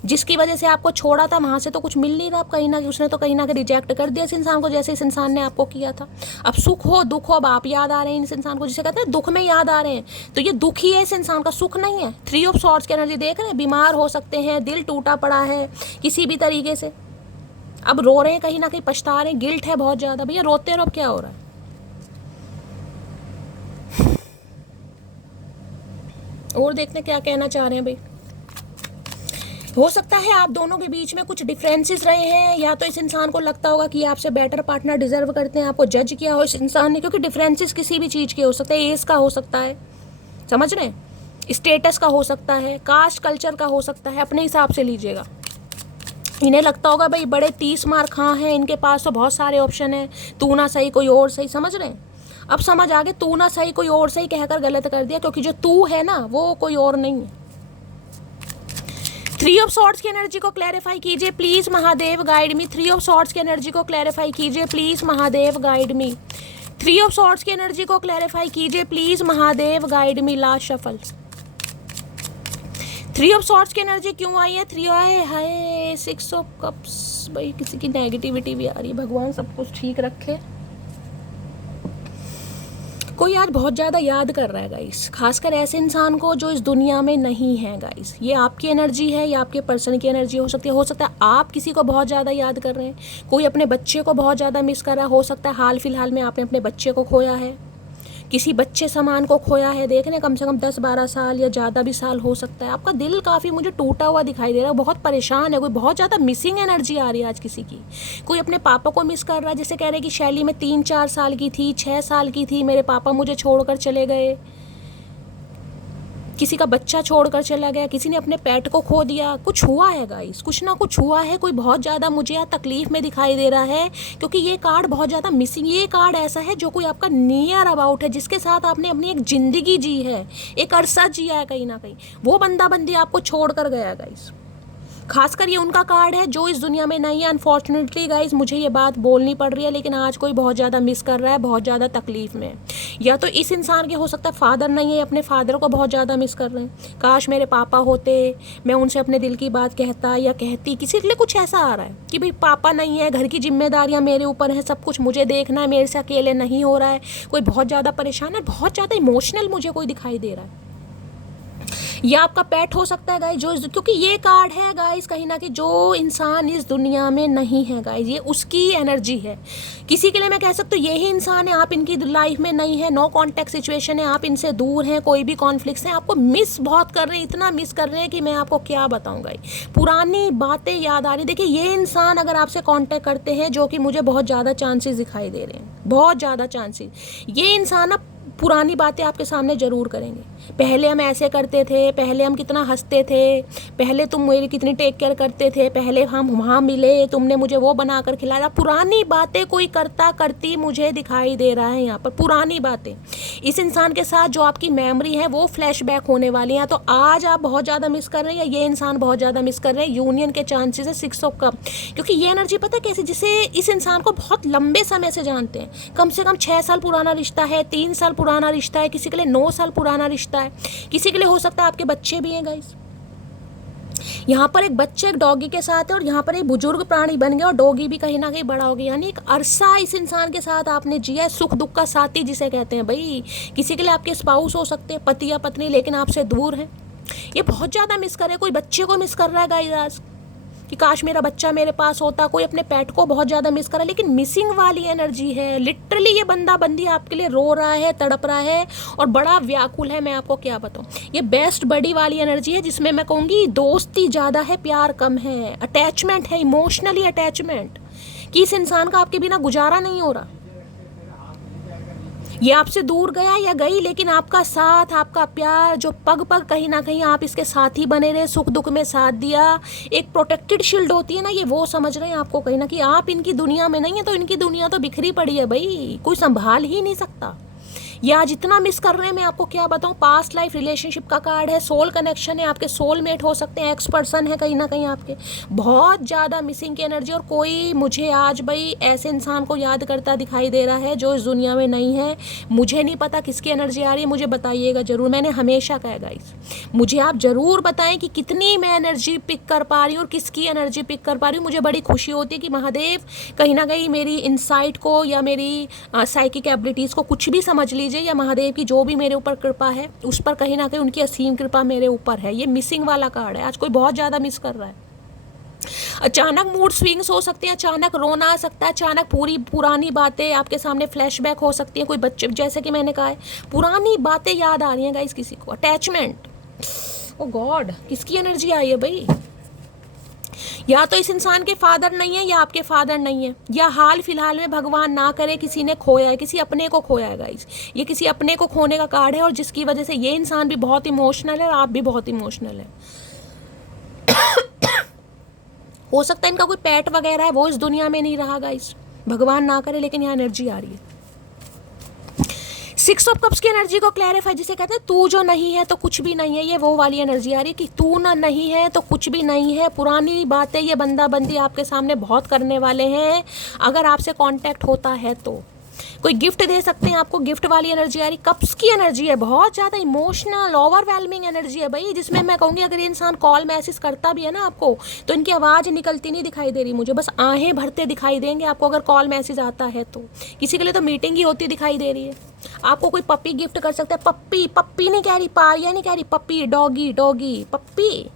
जिसकी वजह से आपको छोड़ा था वहाँ से तो कुछ मिल नहीं रहा, अब कहीं ना कहीं उसने तो कहीं ना कहीं रिजेक्ट कर दिया इस इंसान को, जैसे इस इंसान ने आपको किया था। अब सुख हो दुख हो, अब आप याद आ रहे हैं इस इंसान को, जिसे कहते हैं दुख में याद आ रहे हैं। तो ये दुख ही है इस इंसान का, सुख नहीं है। 3 ऑफ सॉर्ड्स की एनर्जी देख रहे हैं, बीमार हो सकते हैं, दिल टूटा पड़ा है किसी भी तरीके से, अब रो रहे हैं, कहीं ना कहीं पछता रहे हैं, गिल्ट है बहुत ज़्यादा। भैया रोते रहो, अब क्या हो रहा है? और देखते क्या कहना चाह रहे हैं भाई। हो सकता है आप दोनों के बीच में कुछ डिफरेंसेस रहे हैं, या तो इस इंसान को लगता होगा कि आपसे बेटर पार्टनर डिजर्व करते हैं, आपको जज किया हो इस इंसान ने, क्योंकि डिफरेंसेस किसी भी चीज़ के हो सकते हैं। एज का हो सकता है, समझ रहे हैं, स्टेटस का हो सकता है, कास्ट कल्चर का हो सकता है, अपने हिसाब से लीजिएगा। इन्हें लगता होगा भाई बड़े 30 मार खां हैं इनके पास, तो बहुत सारे ऑप्शन हैं, तू ना सही कोई और सही, समझ रहे हैं। अब समझ आ गया, तू ना सही कोई और सही कहकर गलत कर दिया, क्योंकि जो तू है ना वो कोई और नहीं है। 3 ऑफ सॉर्ड्स की एनर्जी को क्लैरिफाई कीजिए please Mahadev, guide me. 3 of swords की एनर्जी को क्लैरिफाई कीजिए please Mahadev, guide me. Three of swords की एनर्जी को क्लैरिफाई कीजिए please Mahadev, guide me last shuffle. Three of swords की एनर्जी क्यों आई है? थ्री आए हाय, सिक्स ऑफ कप्स। भाई किसी की नेगेटिविटी भी आ रही है, भगवान सब कुछ ठीक रखे। कोई आज बहुत ज़्यादा याद कर रहा है गाइस, खासकर ऐसे इंसान को जो इस दुनिया में नहीं है गाइस। ये आपकी एनर्जी है या आपके पर्सन की एनर्जी हो सकता है आप किसी को बहुत ज़्यादा याद कर रहे हैं, कोई अपने बच्चे को बहुत ज़्यादा मिस कर रहा है। हो सकता है हाल फिलहाल में आपने अपने बच्चे को खोया है, किसी बच्चे सामान को खोया है, देख रहे हैं कम से कम 10-12 साल या ज़्यादा भी साल हो सकता है। आपका दिल काफ़ी मुझे टूटा हुआ दिखाई दे रहा है, बहुत परेशान है, कोई बहुत ज़्यादा मिसिंग एनर्जी आ रही है आज किसी की। कोई अपने पापा को मिस कर रहा है, जैसे कह रहे हैं कि शैली में 3-4 साल की थी, 6 साल की थी, मेरे पापा मुझे छोड़कर चले गए। किसी का बच्चा छोड़कर चला गया, किसी ने अपने पेट को खो दिया, कुछ हुआ है गाइस, कुछ ना कुछ हुआ है। कोई बहुत ज़्यादा मुझे यहाँ तकलीफ में दिखाई दे रहा है, क्योंकि ये कार्ड बहुत ज़्यादा मिसिंग। ये कार्ड ऐसा है जो कोई आपका नियर अबाउट है, जिसके साथ आपने अपनी एक ज़िंदगी जी है, एक अरसा जिया है कहीं ना कहीं, वो बंदा बंदी आपको छोड़ कर गया गाइस। खासकर ये उनका कार्ड है जो इस दुनिया में नहीं है। अनफॉर्चुनेटली गाइज मुझे ये बात बोलनी पड़ रही है, लेकिन आज कोई बहुत ज़्यादा मिस कर रहा है, बहुत ज़्यादा तकलीफ में। या तो इस इंसान के हो सकता है फादर नहीं है, अपने फादर को बहुत ज़्यादा मिस कर रहे हैं, काश मेरे पापा होते, मैं उनसे अपने दिल की बात कहता या कहती। किसी के लिए कुछ ऐसा आ रहा है कि भाई पापा नहीं है, घर की जिम्मेदारियाँ मेरे ऊपर हैं, सब कुछ मुझे देखना है, मेरे से अकेले नहीं हो रहा है। कोई बहुत ज़्यादा परेशान है, बहुत ज़्यादा इमोशनल मुझे कोई दिखाई दे रहा है। या आपका पेट हो सकता है गाइस, जो क्योंकि ये कार्ड है गाइस कहीं ना कहीं जो इंसान इस दुनिया में नहीं है गाइस, ये उसकी एनर्जी है। किसी के लिए मैं कह सकती हूँ यही इंसान है, आप इनकी लाइफ में नहीं है, नो कॉन्टैक्ट सिचुएशन है, आप इनसे दूर हैं, कोई भी कॉन्फ्लिक्ट्स हैं, आपको मिस बहुत कर रहे हैं, इतना मिस कर रहे हैं कि मैं आपको क्या बताऊँ गाइस। पुरानी बातें याद आ रही। देखिए ये इंसान अगर आपसे कॉन्टैक्ट करते हैं, जो कि मुझे बहुत ज़्यादा चांसेस दिखाई दे रहे हैं, बहुत ज़्यादा चांसेस, ये इंसान अब पुरानी बातें आपके सामने ज़रूर करेंगे। पहले हम ऐसे करते थे, पहले हम कितना हंसते थे, पहले तुम मेरी कितनी टेक केयर करते थे, पहले हम वहाँ मिले, तुमने मुझे वो बना कर खिलाया। पुरानी बातें कोई करता करती मुझे दिखाई दे रहा है यहाँ पर, पुरानी बातें। इस इंसान के साथ जो आपकी मेमोरी है वो फ्लैशबैक होने वाली हैं। तो आज आप बहुत ज़्यादा मिस कर रहे हैं या ये इंसान बहुत ज़्यादा मिस कर रहे हैं। यूनियन के चांसेस है 6 ऑफ कप, क्योंकि ये एनर्जी पता है कैसे, जिसे इस इंसान को बहुत लंबे समय से जानते हैं, कम से कम 6 साल पुराना रिश्ता है, 3 साल पुराना रिश्ता है, किसी के लिए 9 साल पुराना रिश्ता है, किसी के लिए हो सकता है आपके बच्चे भी हैं गाइस। यहाँ पर एक बच्चे एक डॉगी के साथ है और यहाँ पर एक बुजुर्ग प्राणी बन गया और डॉगी भी कहीं ना कहीं बड़ा हो गया। यानी एक अरसा इस इंसान के साथ आपने जिया है, सुख दुख का साथी जिसे कहते हैं भाई। किसी के लिए आपके स्पाउस हो सकते हैं, पति या पत्नी, लेकिन आपसे दूर हैं। ये बहुत ज़्यादा मिस कर रहे हैं। कोई बच्चे को मिस कर रहा है गाइस आज कि काश मेरा बच्चा मेरे पास होता। कोई अपने पेट को बहुत ज़्यादा मिस कर रहा है, लेकिन मिसिंग वाली एनर्जी है। लिटरली ये बंदा बंदी आपके लिए रो रहा है, तड़प रहा है और बड़ा व्याकुल है। मैं आपको क्या बताऊँ, ये बेस्ट बडी वाली एनर्जी है, जिसमें मैं कहूँगी दोस्ती ज़्यादा है, प्यार कम है, अटैचमेंट है, इमोशनली अटैचमेंट, कि इस इंसान का आपके बिना गुजारा नहीं हो रहा। ये आपसे दूर गया या गई, लेकिन आपका साथ, आपका प्यार, जो पग पग कहीं ना कहीं आप इसके साथ ही बने रहे, सुख दुख में साथ दिया, एक प्रोटेक्टेड शील्ड होती है ना, ये वो समझ रहे हैं आपको कहीं ना कहीं। आप इनकी दुनिया में नहीं है तो इनकी दुनिया तो बिखरी पड़ी है भाई, कोई संभाल ही नहीं सकता। या आज इतना मिस कर रहे हैं, मैं आपको क्या बताऊं। पास्ट लाइफ रिलेशनशिप का कार्ड है, सोल कनेक्शन है, आपके सोलमेट हो सकते हैं, एक्स पर्सन है कहीं ना कहीं आपके। बहुत ज़्यादा मिसिंग की एनर्जी। और कोई मुझे आज भाई ऐसे इंसान को याद करता दिखाई दे रहा है जो इस दुनिया में नहीं है। मुझे नहीं पता किसकी एनर्जी आ रही है, मुझे बताइएगा ज़रूर। मैंने हमेशा कहा गाइस, मुझे आप ज़रूर बताएं कि कितनी मैं एनर्जी पिक कर पा रही हूँ और किसकी एनर्जी पिक कर पा रही हूँ। मुझे बड़ी खुशी होती है कि महादेव कहीं ना कहीं मेरी इंसाइट को या मेरी साइकिक एबिलिटीज़ को कुछ भी समझ लीजिए, या महादेव की जो भी मेरे ऊपर कृपा है उस पर कहीं ना कहीं उनकी असीम कृपा मेरे ऊपर है। ये मिसिंग वाला कार्ड है, आज कोई बहुत ज़्यादा मिस कर रहा है। अचानक मूड स्विंग्स हो सकते हैं, अचानक रोना आ सकता है, अचानक पुरानी बातें आपके सामने फ्लैशबैक हो सकती हैं। कोई बच्चे, जैसे कि मैंने कहा है, पुरानी बातें याद आ रही हैं गाइस किसी को। अटैचमेंट, ओ गॉड, किसकी एनर्जी आई है भाई। या तो इस इंसान के फादर नहीं है या आपके फादर नहीं है, या हाल फिलहाल में भगवान ना करे किसी ने खोया है, किसी अपने को खोया है गाइस। ये किसी अपने को खोने का कार्ड है और जिसकी वजह से ये इंसान भी बहुत इमोशनल है और आप भी बहुत इमोशनल है। हो सकता है इनका कोई पेट वगैरह है, वो इस दुनिया में नहीं रहा गाइस, भगवान ना करे, लेकिन यहाँ एनर्जी आ रही है। 6 ऑफ कप्स की एनर्जी को क्लैरिफाई, जिसे कहते हैं तू जो नहीं है तो कुछ भी नहीं है, ये वो वाली एनर्जी आ रही है कि तू ना नहीं है तो कुछ भी नहीं है। पुरानी बातें ये बंदा बंदी आपके सामने बहुत करने वाले हैं अगर आपसे कांटेक्ट होता है तो। कोई गिफ्ट दे सकते हैं आपको, गिफ्ट वाली एनर्जी आ रही। कप्स की एनर्जी है, बहुत ज़्यादा इमोशनल ओवरवेलमिंग एनर्जी है भाई, जिसमें मैं कहूँगी अगर ये इंसान कॉल मैसेज करता भी है ना आपको, तो इनकी आवाज़ निकलती नहीं दिखाई दे रही मुझे, बस आहें भरते दिखाई देंगे आपको अगर कॉल मैसेज आता है तो। किसी के लिए तो मीटिंग ही होती दिखाई दे रही है। आपको कोई पप्पी गिफ्ट कर सकता है, पप्पी, पप्पी नहीं कह रही, पारिया नहीं कह रही, puppy, doggy, doggy, puppy.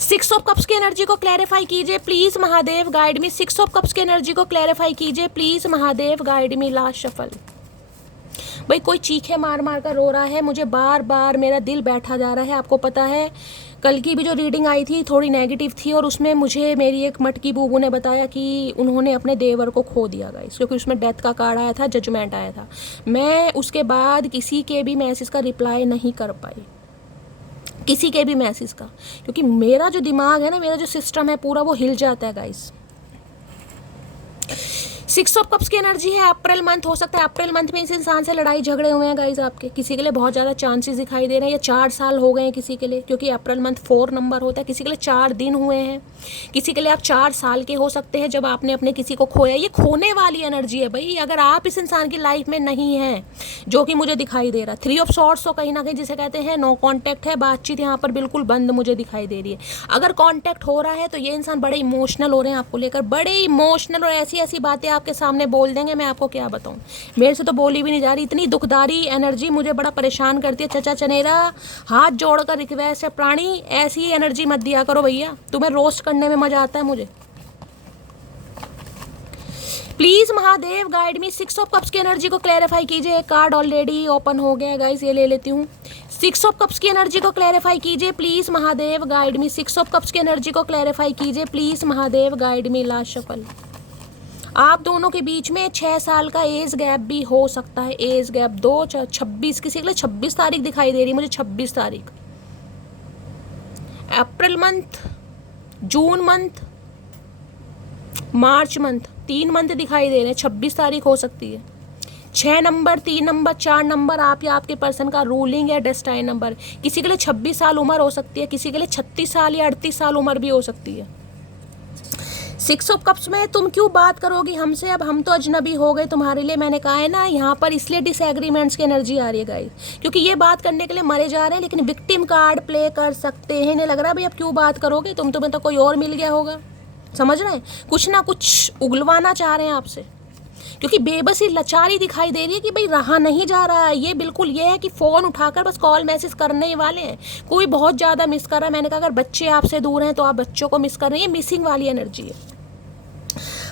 6 of cups की एनर्जी को क्लैरिफाई कीजिए please Mahadev, guide me. 6 of cups की एनर्जी को क्लैरिफाई कीजिए please Mahadev, guide me. Last shuffle. भाई कोई चीखे मार मार कर रो रहा है, मुझे बार बार मेरा दिल बैठा जा रहा है। आपको पता है कल की भी जो रीडिंग आई थी थोड़ी नेगेटिव थी, और उसमें मुझे मेरी एक मटकी बूबू ने बताया कि उन्होंने अपने देवर को खो दिया गाइस, क्योंकि उसमें डेथ का कार्ड आया था, जजमेंट आया था। मैं उसके बाद किसी के भी मैसेज का रिप्लाई नहीं कर पाई, किसी के भी मैसेज का, क्योंकि मेरा जो दिमाग है ना, मेरा जो सिस्टम है पूरा, वो हिल जाता है गाइस। 6 ऑफ कप्स की एनर्जी है, अप्रैल मंथ हो सकता है, अप्रैल मंथ में इस इंसान से लड़ाई झगड़े हुए हैं गाइस आपके, किसी के लिए बहुत ज़्यादा चांसेस दिखाई दे रहे हैं। या 4 साल हो गए हैं किसी के लिए, क्योंकि अप्रैल मंथ 4 नंबर होता है। किसी के लिए 4 दिन हुए हैं, किसी के लिए आप 4 साल के हो सकते हैं जब आपने अपने किसी को खोया। ये खोने वाली एनर्जी है भाई, अगर आप इस इंसान की लाइफ में नहीं हैं, जो कि मुझे दिखाई दे रहा। 3 ऑफ सॉर्ड्स तो कहीं ना कहीं जिसे कहते हैं नो कॉन्टैक्ट है, बातचीत यहाँ पर बिल्कुल बंद मुझे दिखाई दे रही है। अगर कॉन्टैक्ट हो रहा है तो ये इंसान बड़े इमोशनल हो रहे हैं आपको लेकर, बड़े इमोशनल, और ऐसी ऐसी बातें आपके सामने बोल देंगे, मैं आपको क्या बताऊं, मेरे से तो बोली भी नहीं जा रही। इतनी दुखदारी एनर्जी मुझे बड़ा परेशान करती है। चचा चनेरा, हाथ जोड़कर रिक्वेस्ट है प्राणी, ऐसी एनर्जी मत दिया करो भैया, तुम्हें रोस्ट करने में मजा आता है मुझे। Please Mahadev guide me. 6 of cups की एनर्जी को क्लैरिफाई कीजिए। कार्ड ऑलरेडी ओपन हो गया गाइस, ये ले लेती हूँ। 6 ऑफ कप्स की एनर्जी को क्लैरिफाई कीजिए please Mahadev, guide me. 6 of cups की एनर्जी को क्लैरिफाई कीजिए please Mahadev, guide me. Last shuffle. आप दोनों के बीच में 6 साल का एज गैप भी हो सकता है, एज गैप 26, किसी के लिए 26 तारीख दिखाई दे रही है मुझे, 26 तारीख। April month, June month, March month, 3 month दिखाई दे रहे हैं, 26 तारीख हो सकती है। 6 नंबर, 3 नंबर, 4 नंबर आप या आपके पर्सन का रूलिंग या डेस्टाइन नंबर। किसी के लिए 26 साल उम्र हो सकती है, किसी के लिए 36 साल या 38 साल उम्र भी हो सकती है। 6 ऑफ कप्स में तुम क्यों बात करोगी हमसे, अब हम तो अजनबी हो गए तुम्हारे लिए। मैंने कहा है ना यहाँ पर, इसलिए डिसएग्रीमेंट्स की एनर्जी आ रही है गाइस, क्योंकि ये बात करने के लिए मरे जा रहे हैं, लेकिन विक्टिम कार्ड प्ले कर सकते हैं। इन्हें लग रहा है भाई अब क्यों बात करोगे, तुम्हें तो कोई और मिल गया होगा, समझ रहे हैं, कुछ ना कुछ उगलवाना चाह रहे हैं आपसे, क्योंकि बेबसी लाचारी दिखाई दे रही है कि भाई रहा नहीं जा रहा है। ये बिल्कुल ये है कि फ़ोन उठाकर बस कॉल मैसेज करने ही वाले हैं। कोई बहुत ज़्यादा मिस कर रहा है, मैंने कहा अगर बच्चे आपसे दूर हैं तो आप बच्चों को मिस कर रहे हैं, ये मिसिंग वाली एनर्जी है।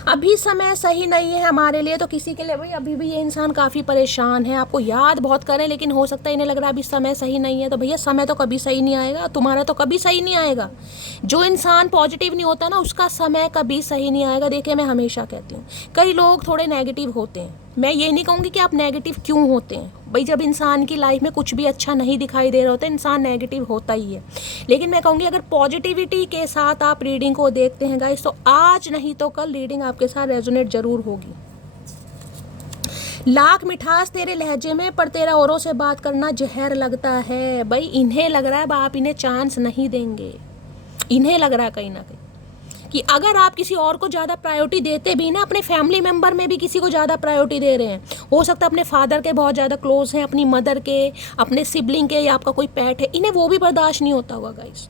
अभी समय सही नहीं है हमारे लिए, तो किसी के लिए भाई अभी भी ये इंसान काफ़ी परेशान है, आपको याद बहुत करें, लेकिन हो सकता है इन्हें लग रहा है अभी समय सही नहीं है। तो भैया समय तो कभी सही नहीं आएगा, तुम्हारा तो कभी सही नहीं आएगा। जो इंसान पॉजिटिव नहीं होता ना, उसका समय कभी सही नहीं आएगा। देखिए मैं हमेशा कहती हूँ, कई लोग थोड़े नेगेटिव होते हैं, मैं ये नहीं कहूँगी कि आप नेगेटिव क्यों होते हैं भाई, जब इंसान की लाइफ में कुछ भी अच्छा नहीं दिखाई दे रहा होता है, इंसान नेगेटिव होता ही है। लेकिन मैं कहूँगी अगर पॉजिटिविटी के साथ आप रीडिंग को देखते हैं गाइस, तो आज नहीं तो कल रीडिंग आपके साथ रेजोनेट जरूर होगी। लाख मिठास तेरे लहजे में, पर तेरा औरों से बात करना जहर लगता है। भाई इन्हें लग रहा है आप इन्हें चांस नहीं देंगे, इन्हें लग रहा है कहीं ना कहीं कि अगर आप किसी और को ज़्यादा प्रायोरिटी देते भी ना, अपने फैमिली मेंबर में भी किसी को ज़्यादा प्रायोरिटी दे रहे हैं, हो सकता है अपने फादर के बहुत ज़्यादा क्लोज हैं, अपनी मदर के, अपने सिबलिंग के, या आपका कोई पेट है, इन्हें वो भी बर्दाश्त नहीं होता होगा गाइस,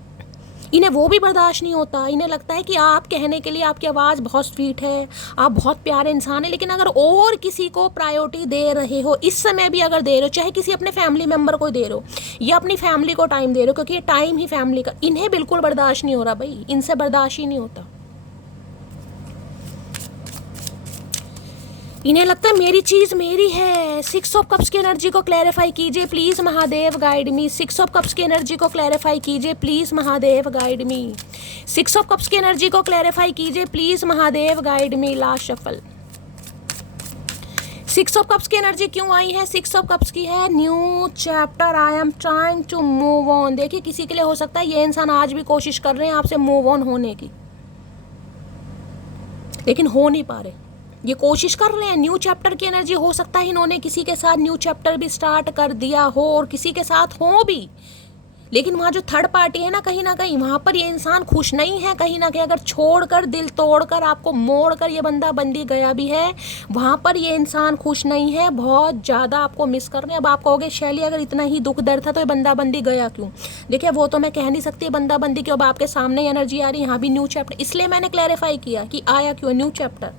इन्हें वो भी बर्दाश्त नहीं होता। इन्हें लगता है कि आप कहने के लिए आपकी आवाज़ बहुत स्वीट है, आप बहुत प्यारे इंसान हैं, लेकिन अगर और किसी को प्रायोरिटी दे रहे हो, इस समय भी अगर दे रहे हो, चाहे किसी अपने फैमिली मेम्बर को दे रहे हो या अपनी फैमिली को टाइम दे रहे हो, क्योंकि ये टाइम ही फैमिली का, इन्हें बिल्कुल बर्दाश्त नहीं हो रहा भाई, इनसे बर्दाश्त ही नहीं होता। इन्हें लगता है मेरी चीज़ मेरी है। 6 ऑफ कप्स की एनर्जी को क्लैरिफाई कीजिए please Mahadev, guide me. 6 of cups की एनर्जी को क्लैरिफाई कीजिए please Mahadev, guide me. 6 of cups की एनर्जी को क्लैरिफाई कीजिए please Mahadev, guide me. Last shuffle. 6 of cups की एनर्जी क्यों आई है? 6 ऑफ कप्स की है new chapter, I am trying to move on. देखिए किसी के लिए हो सकता है ये इंसान आज भी कोशिश कर रहे हैं आपसे मूव ऑन होने की, लेकिन हो नहीं पा रहे। ये कोशिश कर रहे हैं, न्यू चैप्टर की एनर्जी हो सकता है इन्होंने किसी के साथ न्यू चैप्टर भी स्टार्ट कर दिया हो, और किसी के साथ हो भी, लेकिन वहाँ जो थर्ड पार्टी है ना कहीं वहाँ पर ये इंसान खुश नहीं है। कहीं ना कहीं अगर छोड़कर, दिल तोड़कर, आपको मोड़कर ये बंदा बंदी गया भी है, वहाँ पर ये इंसान खुश नहीं है, बहुत ज़्यादा आपको मिस कर रहे हैं। अब आप कहोगे शैली अगर इतना ही दुख दर्द था तो ये बंदा बंदी गया क्यों? देखिए वो तो मैं कह नहीं सकती बंदा बंदी क्यों, अब आपके सामने एनर्जी आ रही है, यहाँ भी न्यू चैप्टर, इसलिए मैंने क्लैरिफाई किया कि आया क्यों न्यू चैप्टर।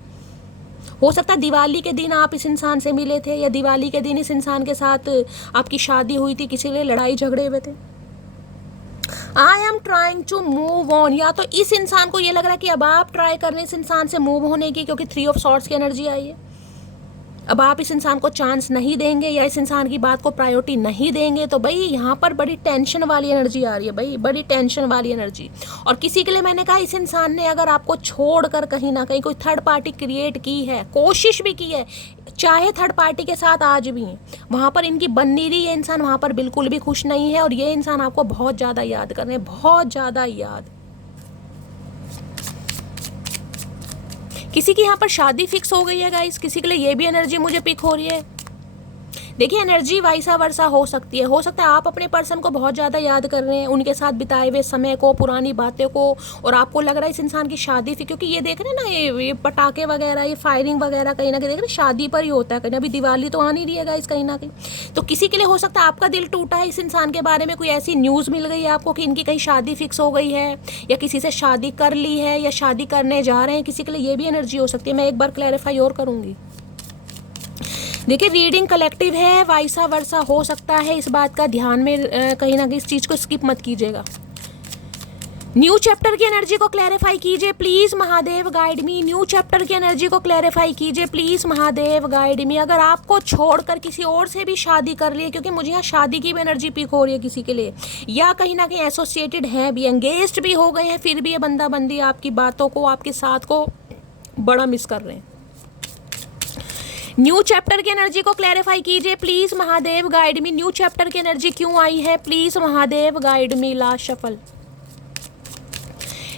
हो सकता है दिवाली के दिन आप इस इंसान से मिले थे, या दिवाली के दिन इस इंसान के साथ आपकी शादी हुई थी, किसी लिए लड़ाई झगड़े हुए थे। I am trying to move on, या तो इस इंसान को ये लग रहा है कि अब आप ट्राई कर रहे हैं इस इंसान से मूव होने की, क्योंकि 3 ऑफ सॉर्ड्स की एनर्जी आई है। अब आप इस इंसान को चांस नहीं देंगे या इस इंसान की बात को प्रायोरिटी नहीं देंगे, तो भाई यहाँ पर बड़ी टेंशन वाली एनर्जी आ रही है भाई, बड़ी टेंशन वाली एनर्जी। और किसी के लिए मैंने कहा इस इंसान ने अगर आपको छोड़कर कहीं ना कहीं कोई थर्ड पार्टी क्रिएट की है, कोशिश भी की है, चाहे थर्ड पार्टी के साथ आज भी हैं, वहाँ पर इनकी बन नहीं रही, ये इंसान वहाँ पर बिल्कुल भी खुश नहीं है, और ये इंसान आपको बहुत ज़्यादा याद कर रहे हैं, बहुत ज़्यादा याद। किसी की यहाँ पर शादी फिक्स हो गई है गाइस, किसी के लिए ये भी एनर्जी मुझे पिक हो रही है। देखिए एनर्जी वाइसा वर्सा हो सकती है, हो सकता है आप अपने पर्सन को बहुत ज़्यादा याद कर रहे हैं, उनके साथ बिताए हुए समय को, पुरानी बातें को, और आपको लग रहा है इस इंसान की शादी फिक्स, क्योंकि ये देख रहे हैं ना ये पटाखे वगैरह, ये फायरिंग वगैरह कहीं ना कहीं देख रहे हैं शादी पर ही होता है, कहीं अभी दिवाली तो आ नहीं रही है गाइस कहीं ना कहीं। तो किसी के लिए हो सकता है आपका दिल टूटा है, इस इंसान के बारे में कोई ऐसी न्यूज़ मिल गई है आपको कि इनकी कहीं शादी फिक्स हो गई है, या किसी से शादी कर ली है, या शादी करने जा रहे हैं, किसी के लिए ये भी एनर्जी हो सकती है। मैं एक बार क्लैरिफाई और करूँगी। देखिए रीडिंग कलेक्टिव है, वाइसा वर्सा हो सकता है, इस बात का ध्यान में कहीं ना कहीं इस चीज़ को स्किप मत कीजिएगा। न्यू चैप्टर की एनर्जी को क्लैरिफाई कीजिए please Mahadev guide me, new chapter की एनर्जी को क्लैरिफाई कीजिए प्लीज़ महादेव गाइड मी। अगर आपको छोड़कर किसी और से भी शादी कर ली है, क्योंकि मुझे यहाँ शादी की भी एनर्जी पिक हो रही है किसी के लिए, या कहीं ना कहीं एसोसिएटेड हैं भी, एंगेज्ड भी हो गए हैं, फिर भी ये बंदा बंदी आपकी बातों को, आपके साथ को बड़ा मिस कर रहे हैं। न्यू चैप्टर की एनर्जी को क्लैरिफाई कीजिए please Mahadev guide me, new chapter की एनर्जी क्यों आई है please Mahadev guide me. Last shuffle,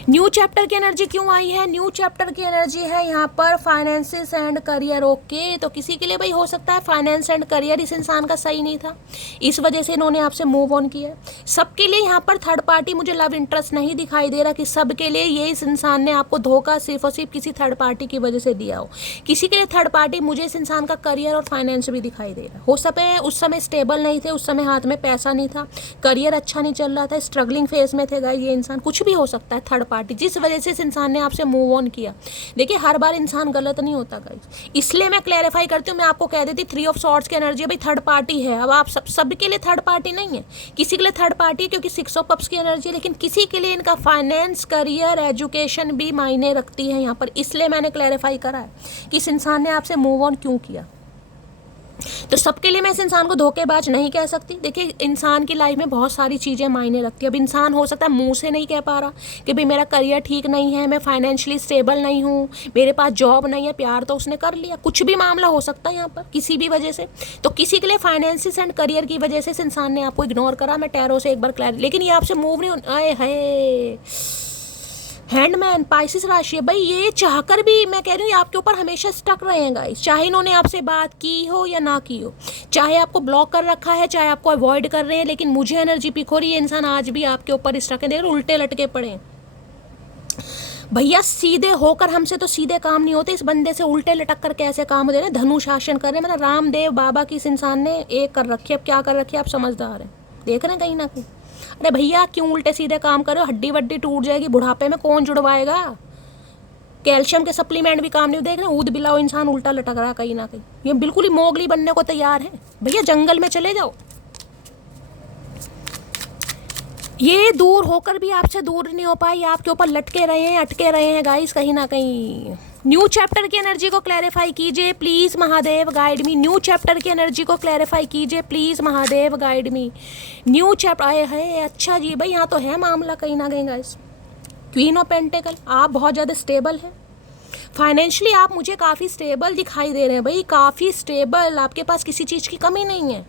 new chapter की एनर्जी क्यों आई है? न्यू चैप्टर की एनर्जी है यहाँ पर फाइनेंसेस एंड करियर। ओके, तो किसी के लिए भाई हो सकता है फाइनेंस एंड करियर इस इंसान का सही नहीं था, इस वजह से इन्होंने आपसे मूव ऑन किया। सबके लिए यहाँ पर थर्ड पार्टी मुझे लव इंटरेस्ट नहीं दिखाई दे रहा कि सबके लिए ये इस इंसान ने आपको धोखा सिर्फ और सिर्फ किसी थर्ड पार्टी की वजह से दिया हो। किसी के लिए थर्ड पार्टी मुझे इस इंसान का करियर और फाइनेंस भी दिखाई दे रहा हो सकता है उस समय स्टेबल नहीं थे, उस समय हाथ में पैसा नहीं था, करियर अच्छा नहीं चल रहा था, स्ट्रगलिंग फेज में थे गाइस ये इंसान। कुछ भी हो सकता है थर्ड पार्टी जिस वजह से इस इंसान ने आपसे मूव ऑन किया। देखिए हर बार इंसान गलत नहीं होता गाइस, इसलिए मैं क्लैरिफाई करती हूँ। मैं आपको कह देती 3 ऑफ सॉर्ड्स की एनर्जी भाई थर्ड पार्टी है। अब आप सबके लिए थर्ड पार्टी नहीं है, किसी के लिए थर्ड पार्टी है क्योंकि 6 ऑफ कप्स की एनर्जी है, लेकिन किसी के लिए इनका फाइनेंस, करियर, एजुकेशन भी मायने रखती है यहाँ पर। इसलिए मैंने क्लैरिफाई करा है कि इस इंसान ने आपसे मूव ऑन क्यों किया। तो सबके लिए मैं इस इंसान को धोखेबाज नहीं कह सकती। देखिए इंसान की लाइफ में बहुत सारी चीज़ें मायने रखती है। अब इंसान हो सकता है मुंह से नहीं कह पा रहा कि भाई मेरा करियर ठीक नहीं है, मैं फाइनेंशियली स्टेबल नहीं हूँ, मेरे पास जॉब नहीं है, प्यार तो उसने कर लिया, कुछ भी मामला हो सकता है यहाँ पर किसी भी वजह से। तो किसी के लिए फाइनेंसिस एंड करियर की वजह से इस इंसान ने आपको इग्नोर करा। मैं टैरो से एक बार क्लियर, लेकिन ये आपसे मूव नहीं आए है। हैंडमैन, पाइसिस राशि है भाई, ये चाहकर भी मैं कह रही हूँ आपके ऊपर हमेशा स्टक रहे गाइस, चाहे इन्होंने आपसे बात की हो या ना की हो, चाहे आपको ब्लॉक कर रखा है, चाहे आपको अवॉइड कर रहे हैं, लेकिन मुझे एनर्जी पिक हो रही है इंसान आज भी आपके ऊपर स्टक है। देख रहे उल्टे लटके पड़े हैं भैया, सीधे होकर हमसे तो सीधे काम नहीं होते, इस बंदे से उल्टे लटक कर कैसे काम दे रहे, धनु शासन कर रहे हैं। मतलब रामदेव बाबा की इस इंसान ने एक कर रखी है। अब क्या कर रखी है आप समझदार हैं, देख रहे हैं कहीं ना कहीं। अरे भैया क्यों उल्टे सीधे काम करो, हड्डी वड्डी टूट जाएगी, बुढ़ापे में कौन जुड़वाएगा। कैल्शियम के सप्लीमेंट भी काम नहीं, देख रहे हैं ऊद बिलाओ इंसान उल्टा लटक रहा कहीं ना कहीं। ये बिल्कुल ही मोगली बनने को तैयार है भैया, जंगल में चले जाओ। ये दूर होकर भी आपसे दूर नहीं हो पाई, आपके ऊपर लटके रहे हैं, अटके रहे हैं गाइस कहीं ना कहीं। न्यू चैप्टर की एनर्जी को क्लैरिफाई कीजिए please Mahadev guide me, new chapter की एनर्जी को क्लैरिफाई कीजिए please Mahadev guide me. New chapter आए है, अच्छा जी भाई यहाँ तो है मामला कहीं ना कहीं गाइस। क्वीन ऑफ पेंटिकल, आप बहुत ज़्यादा स्टेबल हैं फाइनेंशियली, आप मुझे काफ़ी स्टेबल दिखाई दे रहे हैं भाई, काफ़ी स्टेबल, आपके पास किसी चीज़ की कमी नहीं है।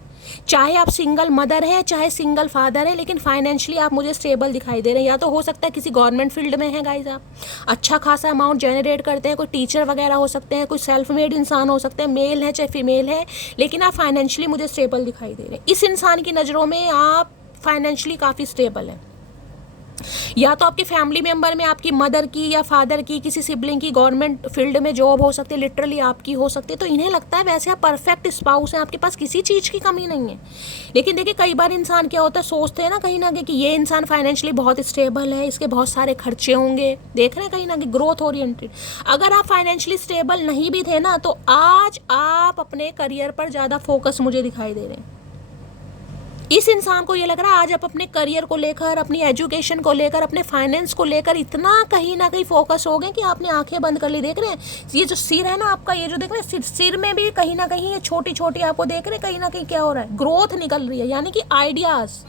चाहे आप सिंगल मदर है, चाहे सिंगल फादर है, लेकिन फाइनेंशियली आप मुझे स्टेबल दिखाई दे रहे हैं। या तो हो सकता है किसी गवर्नमेंट फील्ड में है गाइज, आप अच्छा खासा अमाउंट जनरेट करते हैं, कोई टीचर वगैरह हो सकते हैं, कोई सेल्फ मेड इंसान हो सकते हैं, मेल है चाहे फीमेल है, लेकिन आप फाइनेंशियली मुझे स्टेबल दिखाई दे रहे हैं। इस इंसान की नज़रों में आप फाइनेंशियली काफ़ी स्टेबल हैं। या तो आपकी फैमिली मेंबर में आपकी मदर की या फादर की, किसी सिबलिंग की गवर्नमेंट फील्ड में जॉब हो सकती है, लिटरली आपकी हो सकती है, तो इन्हें लगता है वैसे आप परफेक्ट स्पाउस हैं, आपके पास किसी चीज़ की कमी नहीं है। लेकिन देखिए कई बार इंसान क्या होता है, सोचते हैं ना कहीं ना कहीं कि ये इंसान फाइनेंशियली बहुत स्टेबल है, इसके बहुत सारे खर्चे होंगे, देख रहे हैं कहीं ना कहीं ग्रोथ ओरिएंटेड। अगर आप फाइनेंशियली स्टेबल नहीं भी थे ना, तो आज आप अपने करियर पर ज़्यादा फोकस मुझे दिखाई दे रहे हैं। इस इंसान को ये लग रहा है आज आप अपने करियर को लेकर, अपनी एजुकेशन को लेकर, अपने फाइनेंस को लेकर इतना कहीं ना कहीं फोकस हो गए कि आपने आंखें बंद कर ली। देख रहे हैं ये जो सिर है ना आपका, ये जो देख रहे हैं सिर में भी कहीं ना कहीं ये छोटी छोटी आपको देख रहे हैं कहीं ना कहीं क्या हो रहा है, ग्रोथ निकल रही है, यानी कि आइडियाज़।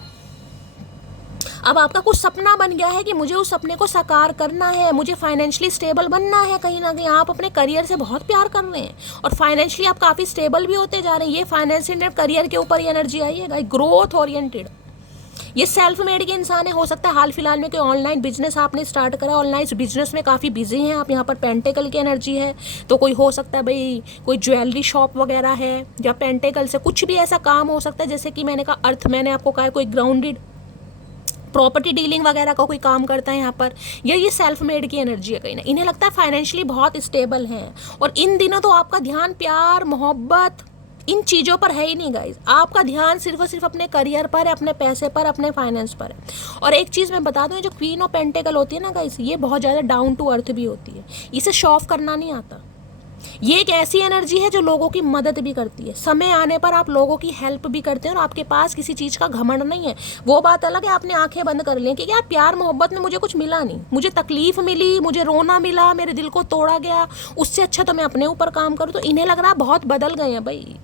अब आपका कुछ सपना बन गया है कि मुझे उस सपने को साकार करना है, मुझे फाइनेंशियली स्टेबल बनना है। कहीं ना कहीं आप अपने करियर से बहुत प्यार कर रहे हैं और फाइनेंशियली आप काफ़ी स्टेबल भी होते जा रहे हैं। ये फाइनेंशियल करियर के ऊपर एनर्जी आई है, ग्रोथ ओरिएंटेड। ये सेल्फ मेड के इंसान है। हो सकता है हाल फिलहाल में कोई ऑनलाइन बिजनेस आपने स्टार्ट करा, ऑनलाइन बिजनेस में काफ़ी बिजी हैं आप, यहाँ पर पेंटेकल की एनर्जी है। तो कोई हो सकता है भाई कोई ज्वेलरी शॉप वगैरह है, या पेंटेकल से कुछ भी ऐसा काम हो सकता है, जैसे कि मैंने कहा अर्थ, मैंने आपको कहा कोई ग्राउंडेड प्रॉपर्टी डीलिंग वगैरह का कोई काम करता है यहाँ पर। ये सेल्फ मेड की एनर्जी है कहीं ना। इन्हें लगता है फाइनेंशियली बहुत स्टेबल हैं, और इन दिनों तो आपका ध्यान प्यार मोहब्बत इन चीज़ों पर है ही नहीं गाइज। आपका ध्यान सिर्फ और सिर्फ अपने करियर पर है, अपने पैसे पर, अपने फाइनेंस पर है। और एक चीज़ मैं बता दूँ, जो क्वीन ऑफ पेंटेकल होती है ना गाइज, ये बहुत ज़्यादा डाउन टू अर्थ भी होती है। इसे शो ऑफ करना नहीं आता। ये एक ऐसी एनर्जी है जो लोगों की मदद भी करती है, समय आने पर आप लोगों की हेल्प भी करते हैं, और आपके पास किसी चीज़ का घमंड नहीं है। वो बात अलग है आपने आंखें बंद कर ली कि यार प्यार मोहब्बत में मुझे कुछ मिला नहीं, मुझे तकलीफ मिली, मुझे रोना मिला, मेरे दिल को तोड़ा गया, उससे अच्छा तो मैं अपने ऊपर काम करूँ। तो इन्हें लग रहा बहुत बदल गए हैं भाई।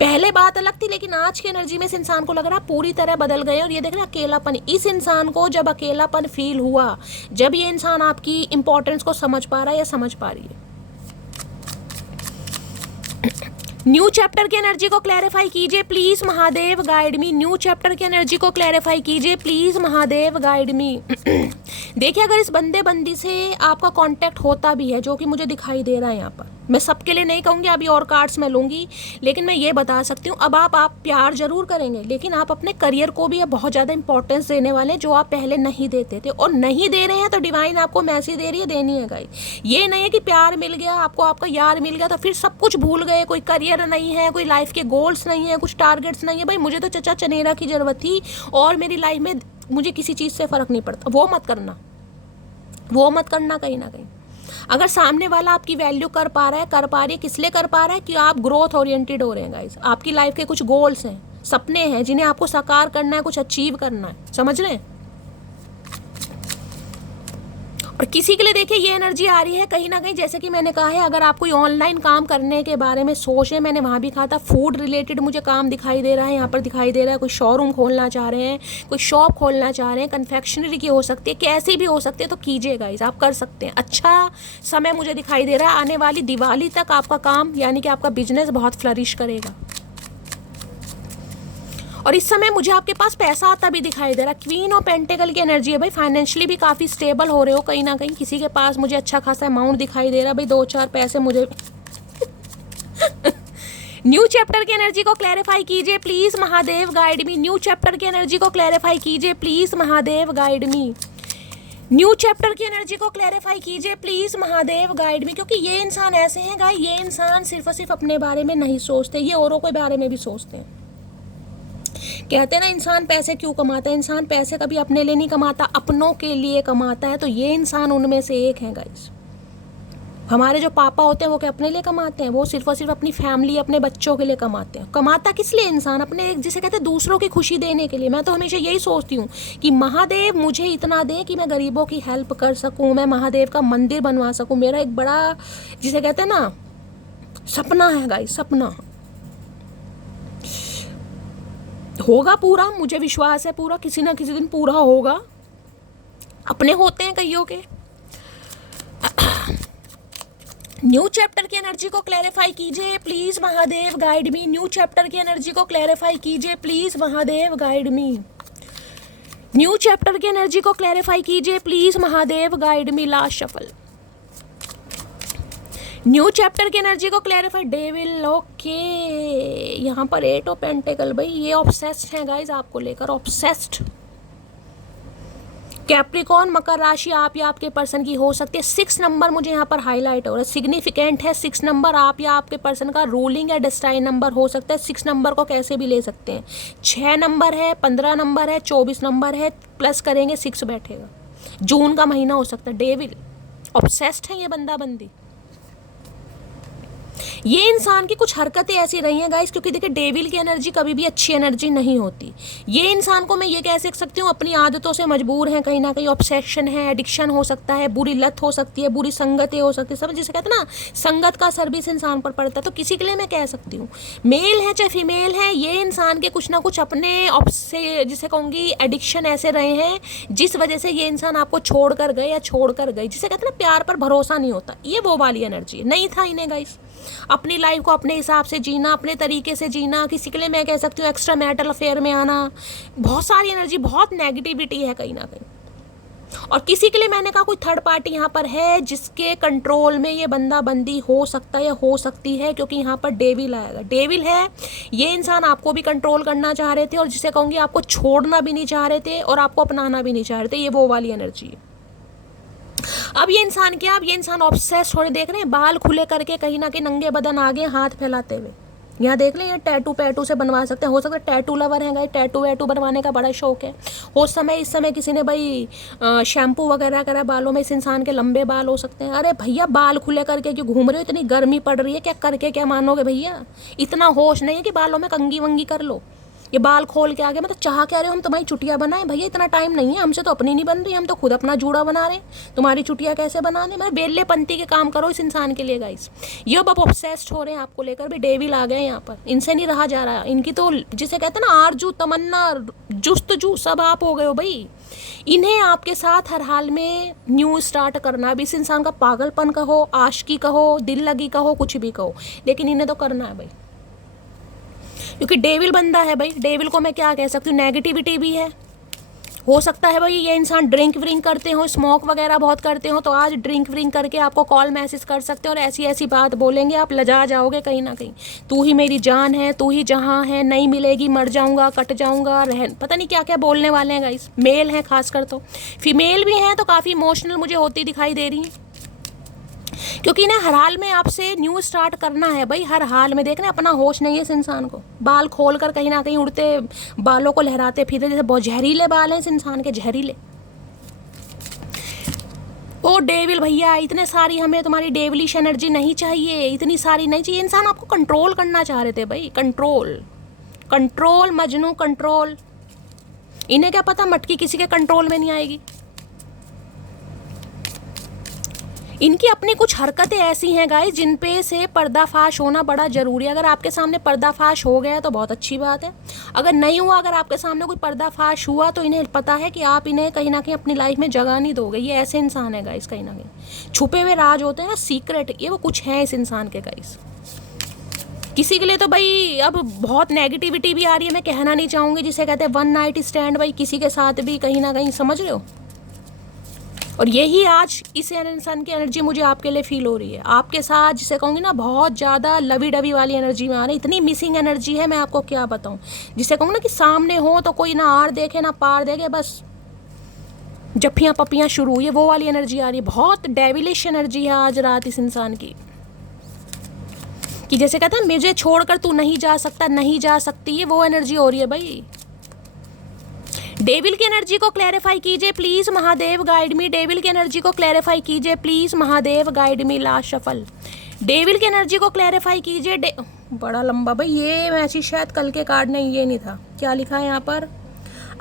पहले बात अलग थी, लेकिन आज की एनर्जी में इस इंसान को लग रहा पूरी तरह बदल गए। और ये देख रहे अकेलापन, इस इंसान को जब अकेलापन फील हुआ, जब ये इंसान आपकी इंपॉर्टेंस को समझ पा रहा है या समझ पा रही है। न्यू चैप्टर की एनर्जी को क्लैरिफाई कीजिए please Mahadev guide me. New chapter की एनर्जी को क्लैरिफाई कीजिए प्लीज महादेव गाइड मी। देखिए अगर इस बंदे बंदी से आपका कांटेक्ट होता भी है, जो कि मुझे दिखाई दे रहा है यहाँ पर, मैं सबके लिए नहीं कहूँगी, अभी और कार्ड्स मैं लूँगी, लेकिन मैं ये बता सकती हूँ अब आप प्यार जरूर करेंगे, लेकिन आप अपने करियर को भी अब बहुत ज़्यादा इंपॉर्टेंस देने वाले हैं, जो आप पहले नहीं देते थे। और नहीं दे रहे हैं तो डिवाइन आपको मैसेज दे रही है, देनी है गाइस। ये नहीं है कि प्यार मिल गया आपको, आपका यार मिल गया तो फिर सब कुछ भूल गए, कोई करियर नहीं है, कोई लाइफ के गोल्स नहीं है, कुछ टारगेट्स नहीं है। भाई मुझे तो चचा चनेरा की ज़रूरत थी और मेरी लाइफ में मुझे किसी चीज़ से फ़र्क नहीं पड़ता, वो मत करना, वो मत करना। कहीं ना कहीं अगर सामने वाला आपकी वैल्यू कर पा रहा है, कर पा रही है, किस लिए कर पा रहा है कि आप ग्रोथ ओरिएंटेड हो रहे हैं गाइस। आपकी लाइफ के कुछ गोल्स हैं, सपने हैं, जिन्हें आपको साकार करना है, कुछ अचीव करना है, समझ रहे हैं। और किसी के लिए देखिए ये एनर्जी आ रही है कहीं ना कहीं, जैसे कि मैंने कहा है, अगर आप कोई ऑनलाइन काम करने के बारे में सोच रहे, मैंने वहाँ भी कहा था फूड रिलेटेड मुझे काम दिखाई दे रहा है, यहाँ पर दिखाई दे रहा है। कोई शोरूम खोलना चाह रहे हैं, कोई शॉप खोलना चाह रहे हैं, कन्फेक्शनरी की हो सकती है, कैसी भी हो सकती है, तो कीजिए गाइस, आप कर सकते हैं। अच्छा समय मुझे दिखाई दे रहा है, आने वाली दिवाली तक आपका काम यानी कि आपका बिजनेस बहुत फ्लरिश करेगा। और इस समय मुझे आपके पास पैसा आता भी दिखाई दे रहा है। क्वीन ऑफ पेंटेकल की एनर्जी है भाई, फाइनेंशियली भी काफ़ी स्टेबल हो रहे हो कहीं ना कहीं। किसी के पास मुझे अच्छा खासा अमाउंट दिखाई दे रहा है भाई, 2-4 पैसे मुझे। न्यू चैप्टर की एनर्जी को क्लैरिफाई कीजिए please Mahadev guide me. New chapter की एनर्जी को क्लैरिफाई कीजिए please Mahadev guide me. New chapter की एनर्जी को क्लैरिफाई कीजिए प्लीज महादेव गाइड मी। क्योंकि ये इंसान ऐसे हैं गाइस, ये इंसान सिर्फ और सिर्फ अपने बारे में नहीं सोचते, ये औरों के बारे में भी सोचते हैं। कहते हैं ना इंसान पैसे क्यों कमाता है, इंसान पैसे कभी अपने लिए नहीं कमाता, अपनों के लिए कमाता है। तो ये इंसान उनमें से एक है गाइस। हमारे जो पापा होते हैं वो क्या अपने लिए कमाते हैं, वो सिर्फ और सिर्फ अपनी फैमिली, अपने बच्चों के लिए कमाते हैं। कमाता किस लिए इंसान? अपने, जिसे कहते हैं दूसरों की खुशी देने के लिए। मैं तो हमेशा यही सोचती हूँ कि महादेव मुझे इतना दे कि मैं गरीबों की हेल्प कर सकूँ, मैं महादेव का मंदिर बनवा सकूँ। मेरा एक बड़ा, जिसे कहते हैं ना, सपना है गाइस, सपना होगा पूरा, मुझे विश्वास है पूरा, किसी ना किसी दिन पूरा होगा। अपने होते हैं कईयों के। न्यू चैप्टर की एनर्जी को क्लैरिफाई कीजिए please Mahadev guide me. New chapter की एनर्जी को क्लैरिफाई कीजिए please Mahadev guide me. New chapter की एनर्जी को क्लैरिफाई कीजिए please Mahadev guide me. Last shuffle. New chapter की एनर्जी को क्लैरिफाई डेविल। ओके, यहाँ पर 8 ऑफ पेंटिकल, भाई ये ऑब्सेस्ड है गाइज आपको लेकर, ऑब्सेस्ड। कैप्रिकॉर्न, मकर राशि आप या आपके पर्सन की हो सकती है। 6 नंबर मुझे यहाँ पर हाईलाइट हो रहा है, सिग्निफिकेंट है 6 नंबर। आप या आपके पर्सन का रूलिंग या डेस्टाइन नंबर हो सकता है। 6 नंबर को कैसे भी ले सकते हैं। 6 नंबर है, 15 नंबर है, 24 नंबर है, प्लस करेंगे 6 बैठेगा। जून का महीना हो सकता है। डेविल ऑब्सेस्ड है ये बंदा बंदी। ये इंसान की कुछ हरकतें ऐसी रही हैं गाइस, क्योंकि देखिए डेविल की एनर्जी कभी भी अच्छी एनर्जी नहीं होती। ये इंसान को मैं ये कह सकती हूँ अपनी आदतों से मजबूर है, कहीं ना कहीं ऑब्सेशन है, एडिक्शन हो सकता है, बुरी लत हो सकती है, बुरी संगतें हो सकती है, सब जिसे कहते हैं ना संगत का असर भी इस इंसान पर पड़ता है। तो किसी के लिए मैं कह सकती हूँ, मेल है चाहे फीमेल है, ये इंसान के कुछ ना कुछ अपने से जिसे कहूँगी एडिक्शन ऐसे रहे हैं जिस वजह से ये इंसान आपको छोड़ कर गए या छोड़ कर गई। जिसे कहते हैं ना प्यार पर भरोसा नहीं होता, ये वो वाली एनर्जी नहीं था इन्हें गाइस। अपनी लाइफ को अपने हिसाब से जीना, अपने तरीके से जीना, किसी के लिए मैं कह सकती हूँ एक्स्ट्रा मैरिटल अफेयर में आना, बहुत सारी एनर्जी, बहुत नेगेटिविटी है कहीं ना कहीं। और किसी के लिए मैंने कहा कोई थर्ड पार्टी यहाँ पर है जिसके कंट्रोल में ये बंदा बंदी हो सकता है या हो सकती है, क्योंकि यहाँ पर डेविल आएगा। डेविल है, ये इंसान आपको भी कंट्रोल करना चाह रहे थे और जिसे कहूँगी आपको छोड़ना भी नहीं चाह रहे थे और आपको अपनाना भी नहीं चाह रहे थे। ये वो वाली एनर्जी है। अब ये इंसान क्या, अब ये इंसान ऑब्सेस्ड हो रहे, देख रहे हैं बाल खुले करके कहीं ना कहीं नंगे बदन आगे हाथ फैलाते हुए। यहाँ देख लें, ये टैटू पैटू से बनवा सकते हैं। हो सकता है टैटू लवर हैं, टैटू वैटू बनवाने का बड़ा शौक है। इस समय किसी ने भाई शैम्पू वगैरह करा बालों में, इस इंसान के लंबे बाल हो सकते हैं। अरे भैया बाल खुले करके क्यों घूम रहे हो, इतनी गर्मी पड़ रही है, क्या करके क्या मानोगे भैया। इतना होश नहीं है कि बालों में कंगी वंगी कर लो। ये बाल खोल के आगे मतलब चाह क्या रहे हो, हम तुम्हारी चुटिया बनाएं भैया, इतना टाइम नहीं है, हमसे तो अपनी नहीं बन रही, हम तो खुद अपना जूड़ा बना रहे हैं, तुम्हारी चुटिया कैसे बना रहे। मैं बेले पंती के काम करो इस इंसान के लिए गाइस। ये अब ऑब्सेस्ड हो रहे हैं आपको लेकर भी, डेविल आ गए यहाँ पर, इनसे नहीं रहा जा रहा। इनकी तो जिसे कहते हैं ना आरजू तमन्ना जुस्तजू सब आप हो गए हो भाई। इन्हें आपके साथ हर हाल में न्यू स्टार्ट करना, अब इस इंसान का पागलपन कहो, आशिकी कहो, दिल लगी कहो, कुछ भी कहो, लेकिन इन्हें तो करना है भाई, क्योंकि डेविल बंदा है भाई। डेविल को मैं क्या कह सकती हूँ, नेगेटिविटी भी है। हो सकता है भाई ये इंसान ड्रिंक व्रिंक करते हो, स्मोक वगैरह बहुत करते हो, तो आज ड्रिंक व्रिंक करके आपको कॉल मैसेज कर सकते हो और ऐसी ऐसी बात बोलेंगे, आप लजा जाओगे कहीं ना कहीं। तू ही मेरी जान है, तू ही जहाँ है, नहीं मिलेगी, मर जाऊंगा, कट जाऊंगा, पता नहीं क्या क्या बोलने वाले हैं गाइस। मेल है खासकर, तो फीमेल भी हैं तो काफ़ी इमोशनल मुझे होती दिखाई दे रही है, क्योंकि ना हर हाल में आपसे न्यू स्टार्ट करना है भाई। हर हाल में देखना अपना होश नहीं है इस इंसान को, बाल खोल कर कहीं ना कहीं उड़ते बालों को लहराते फिरते, जैसे बहुत जहरीले बाल हैं इस इंसान के, जहरीले। ओ डेविल भैया, इतने सारी हमें तुम्हारी डेविलिश एनर्जी नहीं चाहिए, इतनी सारी नहीं चाहिए। इंसान आपको कंट्रोल करना चाह रहे थे भाई, कंट्रोल कंट्रोल मजनू कंट्रोल। इन्हें क्या पता मटकी किसी के कंट्रोल में नहीं आएगी। इनकी अपनी कुछ हरकतें ऐसी हैं गाइस जिन पे से पर्दाफाश होना बड़ा ज़रूरी है। अगर आपके सामने पर्दाफाश हो गया तो बहुत अच्छी बात है, अगर नहीं हुआ, अगर आपके सामने कोई पर्दाफाश हुआ तो इन्हें पता है कि आप इन्हें कहीं ना कहीं अपनी लाइफ में जगह नहीं दोगे। ये ऐसे इंसान है गाइस, कहीं ना कहीं छुपे हुए राज होते हैं ना, सीक्रेट, ये वो कुछ है इस इंसान के गाइस। किसी के लिए तो भाई अब बहुत नेगेटिविटी भी आ रही है, मैं कहना नहीं चाहूँगी, जिसे कहते हैं वन नाइट स्टैंड भाई, किसी के साथ भी कहीं ना कहीं, समझ रहे हो। और यही आज इस इंसान की एनर्जी मुझे आपके लिए फील हो रही है, आपके साथ जिसे कहूँगी ना बहुत ज़्यादा लवी डवी वाली एनर्जी में आ रही है। इतनी मिसिंग एनर्जी है, मैं आपको क्या बताऊँ, जिसे कहूँगी ना कि सामने हो तो कोई ना आर देखे ना पार देखे, बस जफ्फियाँ पप्पियाँ शुरू, ये वो वाली एनर्जी आ रही है। बहुत डेविलिश एनर्जी है आज रात इस इंसान की, कि जैसे कहता है मुझे छोड़कर तू नहीं जा सकता, नहीं जा सकती, ये वो एनर्जी हो रही है भाई। डेविल की एनर्जी को क्लैरिफाई कीजिए please Mahadev, guide me. Devil की एनर्जी को क्लैरिफाई कीजिए please Mahadev, guide me. Last shuffle, devil की एनर्जी को क्लैरिफाई कीजिए। बड़ा लंबा भाई, ये मैसेज शायद कल के कार्ड नहीं, ये नहीं था। क्या लिखा है यहाँ पर,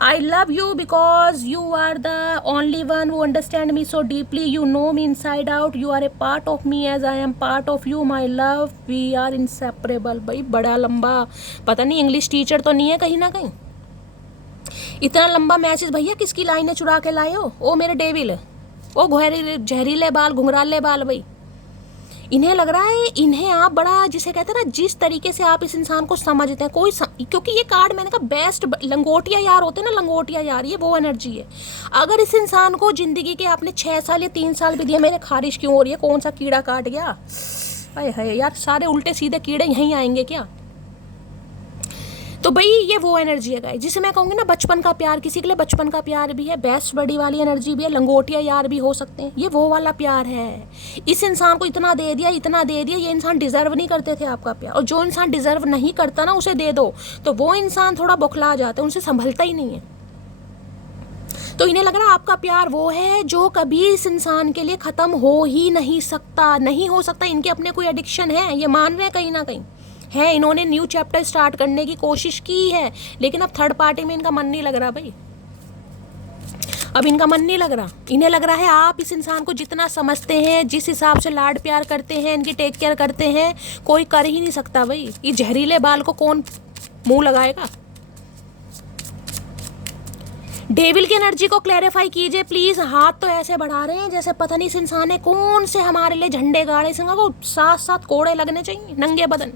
I love you because you are the only one who understand me so deeply, you know me inside out, you are a part of me as I am part of you, my love, we are inseparable. भाई बड़ा लंबा, पता नहीं English teacher तो नहीं है कहीं ना कहीं। इतना लंबा मैसेज भैया किसकी लाइनें चुरा के लाए हो। ओ मेरे डेविल, ओ जहरीले बाल, घुंघराले बाल भाई। इन्हें लग रहा है, इन्हें आप बड़ा जिसे कहते हैं ना, जिस तरीके से आप इस इंसान को समझते हैं क्योंकि ये कार्ड मैंने कहा बेस्ट लंगोटिया यार होते हैं ना, लंगोटिया यार, ये वो एनर्जी है। अगर इस इंसान को जिंदगी के आपने 6 साल या 3 साल भी दिए, मेरे खारिश क्यों हो रही है, कौन सा कीड़ा काट गया, अरे है यार, सारे उल्टे सीधे कीड़े यहीं आएंगे क्या? तो भाई ये वो एनर्जी है गाइस, जिसे मैं कहूँगी ना बचपन का प्यार, किसी के लिए बचपन का प्यार भी है, बेस्ट बड़ी वाली एनर्जी भी है, लंगोटिया यार भी हो सकते हैं, ये वो वाला प्यार है। इस इंसान को इतना दे दिया, इतना दे दिया, ये इंसान डिजर्व नहीं करते थे आपका प्यार, और जो इंसान डिजर्व नहीं करता ना उसे दे दो तो वो इंसान थोड़ा बौखला जाता है, उनसे संभलता ही नहीं है। तो इन्हें लग रहा है आपका प्यार वो है जो कभी इस इंसान के लिए खत्म हो ही नहीं सकता, नहीं हो सकता। इनके अपने कोई एडिक्शन है, ये मान रहे हैं कहीं ना कहीं है, इन्होंने न्यू चैप्टर स्टार्ट करने की कोशिश की है, लेकिन अब थर्ड पार्टी में इनका मन नहीं लग रहा भाई, अब इनका मन नहीं लग रहा। इन्हें लग रहा है आप इस इंसान को जितना समझते हैं, जिस हिसाब से लाड प्यार करते हैं, इनकी टेक केयर करते हैं, कोई कर ही नहीं सकता भाई। ये जहरीले बाल को कौन मुंह लगाएगा? डेविल की एनर्जी को क्लैरिफाई कीजिए प्लीज। हाथ तो ऐसे बढ़ा रहे हैं जैसे पता नहीं इस इंसान ने कौन से हमारे लिए झंडे गाड़े, सिंगा को साथ साथ कोड़े लगने चाहिए नंगे बदन।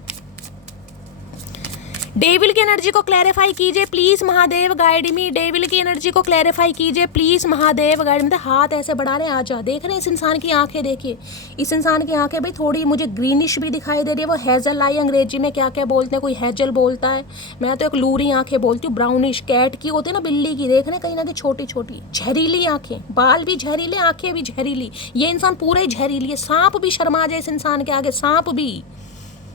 डेविल की एनर्जी को क्लैरिफाई कीजिए please Mahadev guide me. Devil की एनर्जी को क्लैरिफाई कीजिए प्लीज महादेव गाइड मी। हाथ ऐसे बढ़ा रहे हैं, आजा। देख रहे हैं इस इंसान की आंखें, देखिए इस इंसान की आंखें भाई थोड़ी मुझे ग्रीनिश भी दिखाई दे रही है। वो हेजल आई, अंग्रेजी में क्या क्या बोलते हैं, कोई हेजल बोलता है, मैं तो एक लूरी आंखें बोलती हूँ, ब्राउनिश कैट की होती है ना, बिल्ली की। देख रहे हैं कहीं ना कहीं छोटी छोटी जहरीली आंखें, बाल भी जहरीले, आंखें भी जहरीली। ये इंसान पूरा ही जहरीली है। सांप भी शर्मा जाए इस इंसान के आगे, सांप भी,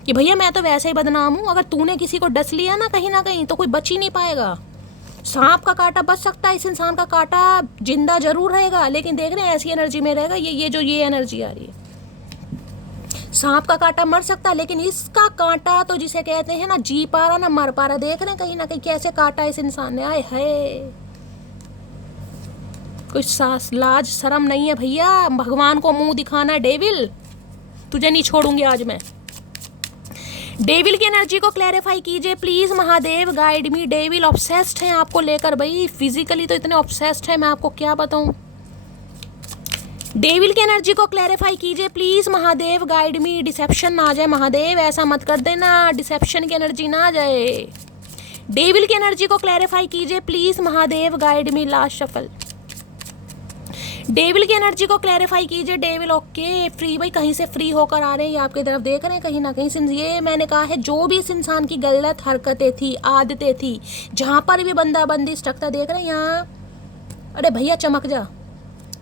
कि भैया मैं तो वैसे ही बदनाम हूँ, अगर तूने किसी को डस लिया ना कहीं तो कोई बच ही नहीं पाएगा। सांप का कांटा बच सकता है, इस इंसान का कांटा जिंदा जरूर रहेगा, लेकिन देख रहे हैं ऐसी एनर्जी में रहेगा। ये एनर्जी आ रही है, सांप का कांटा मर सकता है, लेकिन इसका कांटा तो जिसे कहते हैं ना जी पा रहा ना मर पा रहा। देख रहे हैं कहीं ना कहीं कैसे काटा इस इंसान ने, आए है कुछ सास लाज शर्म नहीं है भैया। भगवान को मुंह दिखाना है डेविल, तुझे नहीं छोड़ूंगी आज मैं। डेविल की एनर्जी को क्लैरिफाई कीजिए please Mahadev guide me. Devil obsessed है आपको लेकर भाई, फिजिकली तो इतने ऑब्सेस्ड है मैं आपको क्या बताऊं। डेविल की एनर्जी को क्लैरिफाई कीजिए please Mahadev guide me. Deception ना आ जाए महादेव, ऐसा मत कर देना, डिसेप्शन की एनर्जी ना आ जाए। डेविल की एनर्जी को क्लैरिफाई कीजिए please Mahadev guide me. Last shuffle. Devil की एनर्जी को क्लैरिफाई कीजिए। डेविल ओके फ्री भाई, कहीं से फ्री होकर आ रहे हैं, ये आपकी तरफ देख रहे हैं कहीं ना कहीं। ये मैंने कहा है जो भी इस इंसान की गलत हरकतें थी, आदतें थी, जहाँ पर भी बंदी स्टक था, देख रहे हैं यहाँ, अरे भैया चमक जा,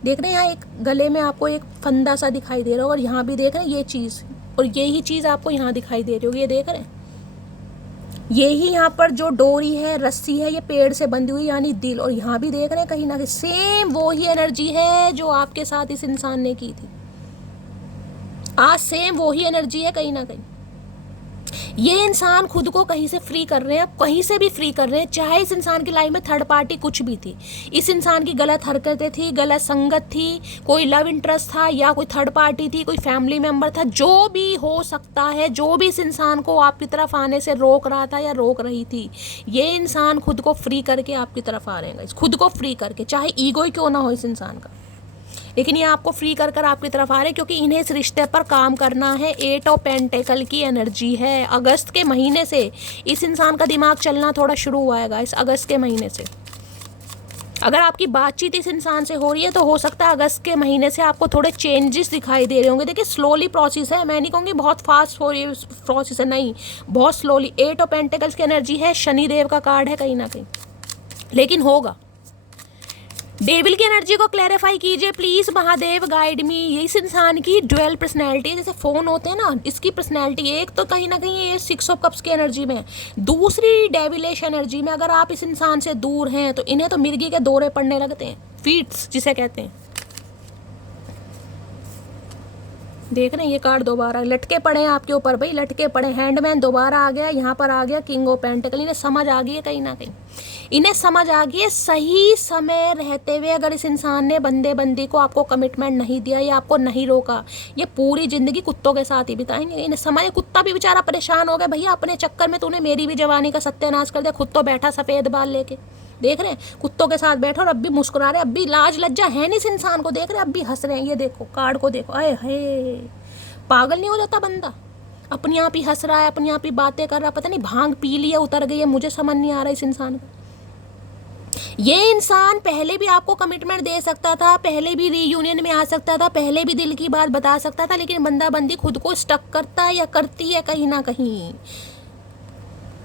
देख रहे हैं यहाँ एक गले में आपको एक फंदा सा दिखाई दे रहा होगा, और यहाँ भी देख रहे हैं ये चीज़, और यही चीज़ आपको यहाँ दिखाई दे रही होगी, ये देख रहे हैं यही यहाँ पर जो डोरी है, रस्सी है, ये पेड़ से बंधी हुई यानी दिल, और यहाँ भी देख रहे हैं कहीं ना कहीं सेम वो ही एनर्जी है जो आपके साथ इस इंसान ने की थी। आज सेम वो ही एनर्जी है कहीं ना कहीं। ये इंसान खुद को कहीं से फ्री कर रहे हैं, कहीं से भी फ्री कर रहे हैं, चाहे इस इंसान की लाइफ में थर्ड पार्टी कुछ भी थी, इस इंसान की गलत हरकतें थी, गलत संगत थी, कोई लव इंटरेस्ट था, या कोई थर्ड पार्टी थी, कोई फैमिली मेंबर था, जो भी हो सकता है, जो भी इस इंसान को आपकी तरफ आने से रोक रहा था या रोक रही थी, ये इंसान खुद को फ्री करके आपकी तरफ आ रहे हैं, खुद को फ्री करके, चाहे ईगो ही क्यों ना हो इस इंसान का, लेकिन ये आपको फ्री कर कर आपकी तरफ आ रहे हैं, क्योंकि इन्हें इस रिश्ते पर काम करना है। 8 ऑफ पेंटिकल की एनर्जी है। अगस्त के महीने से इस इंसान का दिमाग चलना थोड़ा शुरू हुआ है इस अगस्त के महीने से। अगर आपकी बातचीत इस इंसान से हो रही है तो हो सकता है अगस्त के महीने से आपको थोड़े चेंजेस दिखाई दे रहे होंगे। देखिए स्लोली प्रोसेस है, मैं नहीं कहूँगी बहुत फास्ट हो रही है प्रोसेस है, नहीं, बहुत स्लोली। 8 ऑफ पेंटिकल्स की एनर्जी है, शनिदेव का कार्ड है कहीं ना कहीं, लेकिन होगा। डेविल की एनर्जी को क्लैरिफाई कीजिए प्लीज महादेव गाइड मी। ये इस इंसान की ड्यूअल पर्सनैलिटी है, जैसे फोन होते हैं ना, इसकी पर्सनैलिटी एक तो कहीं ना कहीं ये 6 ऑफ कप्स की एनर्जी में, दूसरी डेविलिश एनर्जी में। अगर आप इस इंसान से दूर हैं तो इन्हें तो मिर्गी के दौरे पड़ने लगते हैं, फीट्स जिसे कहते हैं। देख रहे हैं ये कार्ड दोबारा लटके पड़े हैं आपके ऊपर भाई, लटके पड़े। हैंडमैन दोबारा आ गया, यहाँ पर आ गया किंग ऑफ पेंटिकल। इन्हें समझ आ गई है कहीं ना कहीं, इन्हें समझ आ गई है सही समय रहते हुए अगर इस इंसान ने बंदी को आपको कमिटमेंट नहीं दिया या आपको नहीं रोका, ये पूरी जिंदगी कुत्तों के साथ ही बिताएंगे। इन्हें समझ, कुत्ता भी बेचारा परेशान हो गया, भैया अपने चक्कर में तूने मेरी भी जवानी का सत्यानाश कर दिया। खुद तो बैठा सफेद बाल लेके, देख रहे हैं कुत्तों के साथ बैठा, और अब भी मुस्कुरा रहे, अब भी लाज लज्जा है नहीं इस इंसान को, देख रहे हैं अब भी हंस रहे हैं। ये देखो कार्ड को देखो, आए हे, पागल नहीं हो जाता बंदा, अपने आप ही हंस रहा है, अपने आप ही बातें कर रहा है, पता नहीं भांग पी लिया उतर गई है, मुझे समझ नहीं आ रहा इस इंसान का। ये इंसान पहले भी आपको कमिटमेंट दे सकता था, पहले भी रीयूनियन में आ सकता था, पहले भी दिल की बात बता सकता था, लेकिन बंदा बंदी खुद को स्टक करता है या करती है कहीं ना कहीं।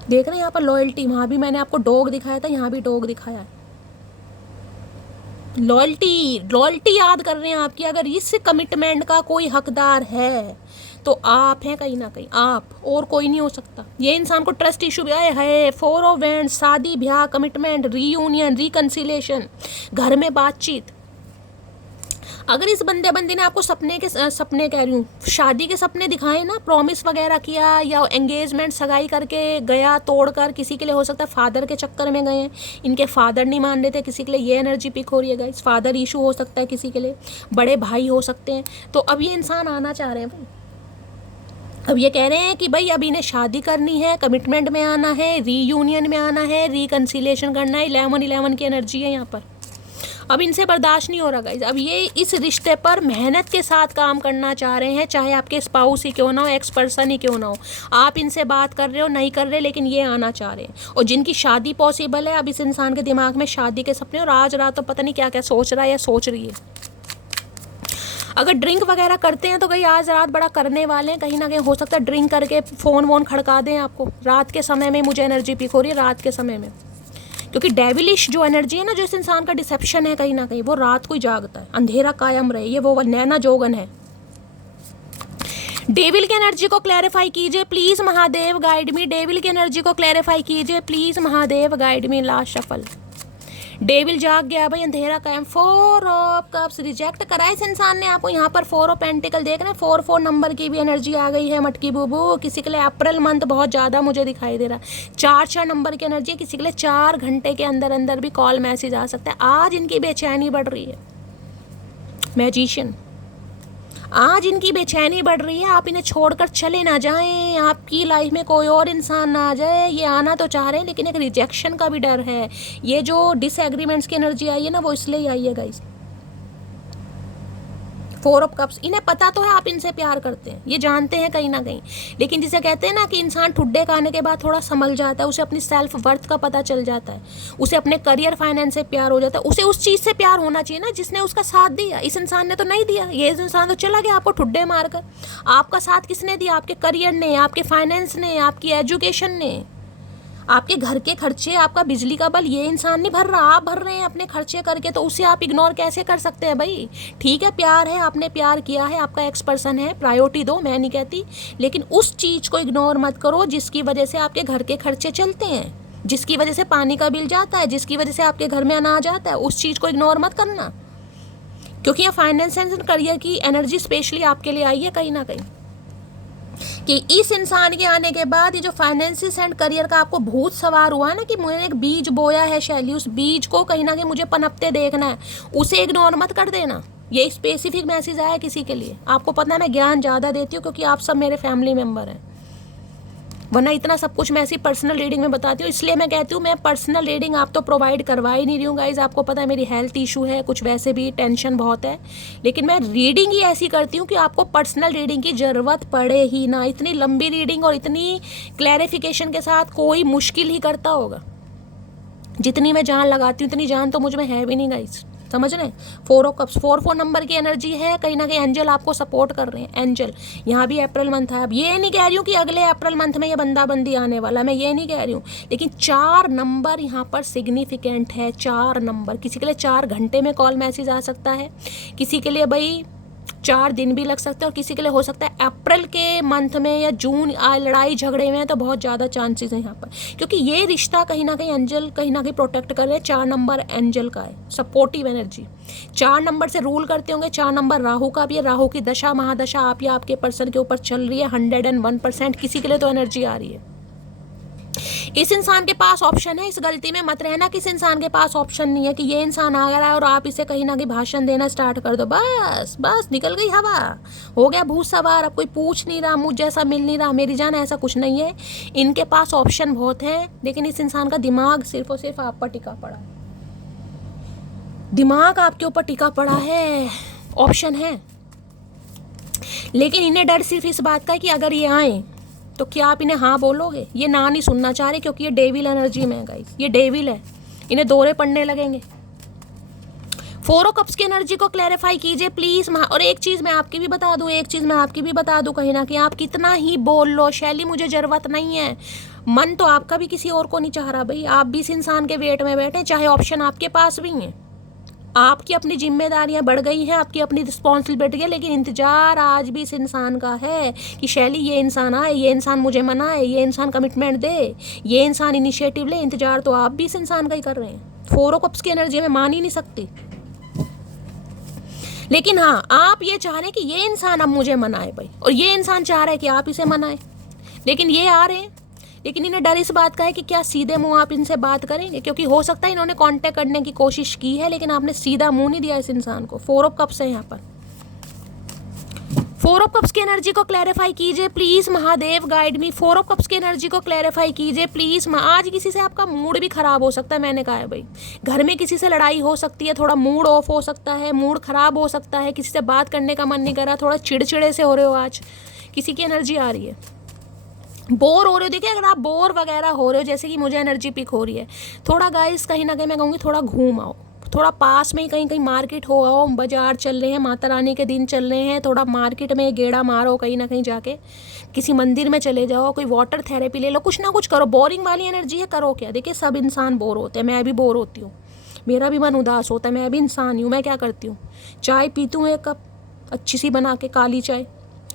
देख रहे हैं यहाँ पर लॉयल्टी, वहाँ भी मैंने आपको डॉग दिखाया था, यहाँ भी डॉग दिखाया है। लॉयल्टी, लॉयल्टी याद कर रहे हैं आपकी। अगर इस कमिटमेंट का कोई हकदार है तो आप हैं कहीं ना कहीं, आप, और कोई नहीं हो सकता। ये इंसान को ट्रस्ट इशू भी है, 4 ऑफ वैंड्स, शादी ब्याह, कमिटमेंट, रीयूनियन, रिकन्सिलेशन, घर में बातचीत। अगर इस बंदे ने आपको सपने कह रही हूँ, शादी के सपने दिखाए ना, प्रॉमिस वगैरह किया, या एंगेजमेंट सगाई करके गया तोड़कर, किसी के लिए हो सकता है फादर के चक्कर में गए हैं, इनके फादर नहीं मान रहे थे, किसी के लिए ये एनर्जी पिक हो रही है गाइस, फादर इशू हो सकता है, किसी के लिए बड़े भाई हो सकते हैं। तो अब ये इंसान आना चाह रहे हैं भाई, अब ये कह रहे हैं कि भाई अब इन्हें शादी करनी है, कमिटमेंट में आना है, रीयूनियन में आना है, रिकन्सिलेशन करना है। 11 की एनर्जी है यहाँ पर। अब इनसे बर्दाश्त नहीं हो रहा गाइज। अब ये इस रिश्ते पर मेहनत के साथ काम करना चाह रहे हैं, चाहे आपके स्पाउस ही क्यों ना हो, एक्स पर्सन ही क्यों ना हो। आप इनसे बात कर रहे हो, नहीं कर रहे, लेकिन ये आना चाह रहे हैं। और जिनकी शादी पॉसिबल है, अब इस इंसान के दिमाग में शादी के सपने, और आज रात तो पता नहीं क्या क्या सोच रहा है या सोच रही है। अगर ड्रिंक वगैरह करते हैं तो कहीं आज रात बड़ा करने वाले हैं, कहीं ना कहीं हो सकता है ड्रिंक करके फ़ोन वोन खड़का दें आपको रात के समय में। मुझे एनर्जी पिक हो रही है रात के समय में, क्योंकि डेविलिश जो एनर्जी है ना, जो इस इंसान का डिसेप्शन है कहीं ना कहीं, वो रात को ही जागता है, अंधेरा कायम रहे, ये वो नैना जोगन है। डेविल की एनर्जी को क्लैरिफाई कीजिए please Mahadev, guide me. Devil की एनर्जी को क्लैरिफाई कीजिए please Mahadev, guide me. Last shuffle, devil जाग गया भाई, अंधेरा कायम। 4 ऑफ कप्स रिजेक्ट करा इस इंसान ने आपको। यहाँ पर 4 ऑफ पेंटिकल देख रहे हैं, 4 नंबर की भी एनर्जी आ गई है मटकी बूबू। किसी के लिए अप्रैल मंथ बहुत ज़्यादा मुझे दिखाई दे रहा है। 4 नंबर की एनर्जी, किसी के लिए 4 घंटे के अंदर अंदर भी कॉल मैसेज आ सकता है। आज इनकी बेचैनी बढ़ रही है, मैजिशियन, आज इनकी बेचैनी बढ़ रही है। आप इन्हें छोड़कर चले ना जाएं, आपकी लाइफ में कोई और इंसान ना आ जाए। ये आना तो चाह रहे हैं, लेकिन एक रिजेक्शन का भी डर है। ये जो डिसएग्रीमेंट्स की एनर्जी आई है ना, वो इसलिए आई है गाइस। 4 ऑफ कप्स, इन्हें पता तो है आप इनसे प्यार करते हैं, ये जानते हैं कहीं ना कहीं, लेकिन जिसे कहते हैं ना कि इंसान ठुड्डे खाने के बाद थोड़ा संभल जाता है, उसे अपनी सेल्फ वर्थ का पता चल जाता है, उसे अपने करियर फाइनेंस से प्यार हो जाता है, उसे उस चीज़ से प्यार होना चाहिए ना जिसने उसका साथ दिया। इस इंसान ने तो नहीं दिया, ये इंसान तो चला गया आपको ठुड्डे मारकर। आपका साथ किसने दिया? आपके करियर ने, आपके फाइनेंस ने, आपकी एजुकेशन ने, आपके घर के खर्चे, आपका बिजली का बिल ये इंसान नहीं भर रहा, आप भर रहे हैं अपने खर्चे करके। तो उसे आप इग्नोर कैसे कर सकते हैं भाई? ठीक है, प्यार है, आपने प्यार किया है, आपका एक्स पर्सन है, प्रायोरिटी दो, मैं नहीं कहती, लेकिन उस चीज़ को इग्नोर मत करो जिसकी वजह से आपके घर के खर्चे चलते हैं, जिसकी वजह से पानी का बिल जाता है, जिसकी वजह से आपके घर में अनाज आता है। उस चीज़ को इग्नोर मत करना, क्योंकि ये फाइनेंस एंड करियर की एनर्जी स्पेशली आपके लिए आई है कहीं ना कहीं, कि इस इंसान के आने के बाद ये जो फाइनेंसिस एंड करियर का आपको भूत सवार हुआ है ना, कि मैंने एक बीज बोया है शैली, उस बीज को कहीं ना कहीं मुझे पनपते देखना है, उसे इग्नोर मत कर देना। ये स्पेसिफिक मैसेज आया किसी के लिए। आपको पता है मैं ज्ञान ज़्यादा देती हूँ क्योंकि आप सब मेरे फैमिली मेम्बर हैं, वरना इतना सब कुछ मैं ऐसी पर्सनल रीडिंग में बताती हूँ। इसलिए मैं कहती हूँ मैं पर्सनल रीडिंग आप तो प्रोवाइड करवा ही नहीं रही हूँ गाइज। आपको पता है मेरी हेल्थ इशू है, कुछ वैसे भी टेंशन बहुत है, लेकिन मैं रीडिंग ही ऐसी करती हूँ कि आपको पर्सनल रीडिंग की ज़रूरत पड़े ही ना। इतनी लंबी रीडिंग और इतनी क्लैरिफिकेशन के साथ कोई मुश्किल ही करता होगा। जितनी मैं जान लगाती हूँ उतनी जान तो मुझ में है भी नहीं गाइज, समझ रहे हैं। 4 ऑफ कप्स, 4 नंबर की एनर्जी है, कहीं ना कहीं एंजल आपको सपोर्ट कर रहे हैं। एंजल यहाँ भी अप्रैल मंथ है। अब ये नहीं कह रही हूँ कि अगले अप्रैल मंथ में ये बंदा बंदी आने वाला, मैं ये नहीं कह रही हूँ, लेकिन 4 नंबर यहाँ पर सिग्निफिकेंट है। 4 नंबर, किसी के लिए 4 घंटे में कॉल मैसेज आ सकता है, किसी के लिए भाई 4 दिन भी लग सकते हैं, और किसी के लिए हो सकता है अप्रैल के मंथ में या जून। लड़ाई झगड़े में तो बहुत ज़्यादा चांसेस हैं यहाँ पर, क्योंकि ये रिश्ता कहीं ना कहीं एंजल कहीं ना कहीं प्रोटेक्ट कर रहे हैं। 4 नंबर एंजल का है, सपोर्टिव एनर्जी। 4 नंबर से रूल करते होंगे। 4 नंबर राहु का भी है, राहु की दशा महादशा आप या आपके पर्सन के ऊपर चल रही है 101%। किसी के लिए तो एनर्जी आ रही है। इस इंसान के पास ऑप्शन है, इस गलती में मत रहना कि इस इंसान के पास ऑप्शन नहीं है, कि ये इंसान आ रहा है और आप इसे कहीं ना कहीं भाषण देना स्टार्ट कर दो, बस बस निकल गई हवा, हो गया भूत सवार, अब कोई पूछ नहीं रहा, मुझ जैसा मिल नहीं रहा, मेरी जान, ऐसा कुछ नहीं है। इनके पास ऑप्शन बहुत है, लेकिन इस इंसान का दिमाग सिर्फ और सिर्फ आप पर टिका पड़ा है। दिमाग आपके ऊपर टिका पड़ा है, ऑप्शन है, लेकिन इन्हें डर सिर्फ इस बात का है कि अगर ये आए तो क्या आप इन्हें हाँ बोलोगे? ये ना नहीं सुनना चाह रहे, क्योंकि ये डेविल एनर्जी में है गाइस, ये डेविल है। इन्हें दौरे पड़ने लगेंगे। 4 ऑफ कप्स की एनर्जी को क्लैरिफाई कीजिए प्लीज। और एक चीज मैं आपकी भी बता दूं, कहीं ना कहीं आप कितना ही बोल लो शैली मुझे जरूरत नहीं है, मन तो आपका भी किसी और को नहीं चाह रहा भाई। आप भी इस इंसान के वेट में बैठे, चाहे ऑप्शन आपके पास भी हैं, आपकी अपनी जिम्मेदारियां बढ़ गई हैं, आपकी अपनी रिस्पॉन्सिबिलिटी है, लेकिन इंतजार आज भी इस इंसान का है कि शैली ये इंसान आए, ये इंसान मुझे मनाए, ये इंसान कमिटमेंट दे, ये इंसान इनिशिएटिव ले। इंतजार तो आप भी इस इंसान का ही कर रहे हैं। 4 ऑफ कप्स की एनर्जी में मान ही नहीं सकती, लेकिन हाँ आप ये चाह रहे हैं कि ये इंसान अब मुझे मनाए भाई, और ये इंसान चाह रहा है कि आप इसे मनाए, लेकिन ये आ रहे हैं। लेकिन इन्हें डर इस बात का है कि क्या सीधे मुंह आप इनसे बात करेंगे, क्योंकि हो सकता है इन्होंने कांटेक्ट करने की कोशिश की है, लेकिन आपने सीधा मुंह नहीं दिया इस इंसान को। 4 ऑफ कप्स है यहाँ पर। 4 ऑफ कप्स की एनर्जी को क्लैरिफाई कीजिए please Mahadev, guide me. 4 of cups की एनर्जी को क्लैरिफाई कीजिए प्लीज। आज किसी से आपका मूड भी खराब हो सकता है, मैंने कहा है भाई। घर में किसी से लड़ाई हो सकती है, थोड़ा मूड ऑफ हो सकता है, मूड खराब हो सकता है, किसी से बात करने का मन नहीं कर रहा, थोड़ा चिड़चिड़े से हो रहे हो, आज किसी की एनर्जी आ रही है, बोर हो रहे हो। देखिए अगर आप बोर वगैरह हो रहे हो, जैसे कि मुझे एनर्जी पिक हो रही है, थोड़ा गाइस कहीं ना कहीं मैं कहूँगी थोड़ा घूम आओ, थोड़ा पास में ही कहीं कहीं मार्केट हो आओ, बाजार चल रहे हैं, माता रानी के दिन चल रहे हैं, थोड़ा मार्केट में गेड़ा मारो, कहीं ना कहीं जाके किसी मंदिर में चले जाओ, कोई वाटर थेरेपी ले लो, कुछ ना कुछ करो। बोरिंग वाली एनर्जी है, करो क्या। देखिए सब इंसान बोर होते हैं, मैं भी बोर होती हूँ, मेरा भी मन उदास होता है, मैं भी इंसान ही हूँ। मैं क्या करती हूँ, चाय पीती हूँ 1 कप अच्छी सी बना के, काली चाय,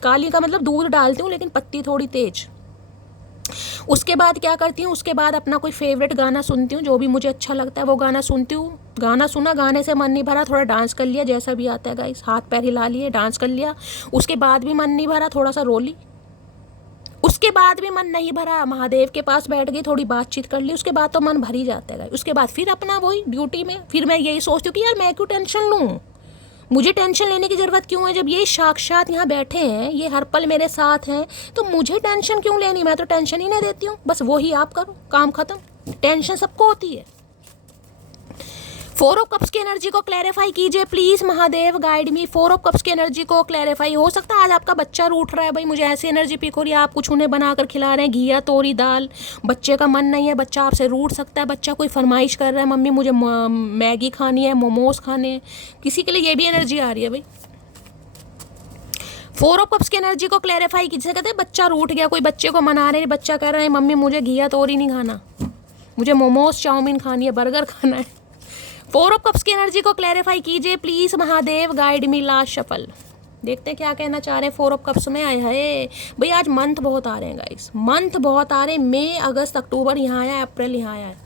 काली का मतलब दूध डालती हूँ लेकिन पत्ती थोड़ी तेज। उसके बाद क्या करती हूँ, उसके बाद अपना कोई फेवरेट गाना सुनती हूँ, जो भी मुझे अच्छा लगता है वो गाना सुनती हूँ। गाना सुना, गाने से मन नहीं भरा, थोड़ा डांस कर लिया, जैसा भी आता है गाइस, हाथ पैर हिला लिए, डांस कर लिया। उसके बाद भी मन नहीं भरा, थोड़ा सा रोली। उसके बाद भी मन नहीं भरा, महादेव के पास बैठ गई, थोड़ी बातचीत कर ली। उसके बाद तो मन भर ही जाता है गाइस। उसके बाद फिर अपना वही ड्यूटी में, फिर मैं यही सोचती हूँ कि यार मैं क्यों टेंशन लूँ, मुझे टेंशन लेने की ज़रूरत क्यों है, जब ये साक्षात यहाँ बैठे हैं, ये हर पल मेरे साथ हैं, तो मुझे टेंशन क्यों लेनी। मैं तो टेंशन ही नहीं देती हूँ, बस वही आप करो, काम खत्म। टेंशन सबको होती है। 4 ऑफ कप्स की एनर्जी को क्लैरिफाई कीजिए please Mahadev, guide me. 4 of cups की एनर्जी को क्लैरिफाई। हो सकता है आज आपका बच्चा रूठ रहा है भाई, मुझे ऐसी एनर्जी पिक हो रही है, आप कुछ उन्हें बनाकर खिला रहे हैं, घिया तोरी दाल, बच्चे का मन नहीं है, बच्चा आपसे रूठ सकता है, बच्चा कोई फरमाइश कर रहा है, मम्मी मुझे मैगी खानी है, मोमोज खाने हैं, किसी के लिए ये भी एनर्जी आ रही है भाई। 4 ऑफ कप्स की एनर्जी को क्लैरिफाई कीजिए। कहते हैं बच्चा रूठ गया, कोई बच्चे को मना रहे, बच्चा कह रहा है मम्मी मुझे घिया तोरी नहीं खाना, मुझे मोमोज चाउमीन खानी है, बर्गर खाना है। 4 ऑफ कप्स की एनर्जी को क्लैरिफाई कीजिए please Mahadev, guide me. Last shuffle, देखते हैं क्या कहना चाह रहे हैं 4 ऑफ कप्स में। आए हाय भाई, आज मंथ बहुत आ रहे हैं गाइस, मंथ बहुत आ रहे हैं। मई, अगस्त, अक्टूबर यहाँ आया है, अप्रैल यहाँ आया है,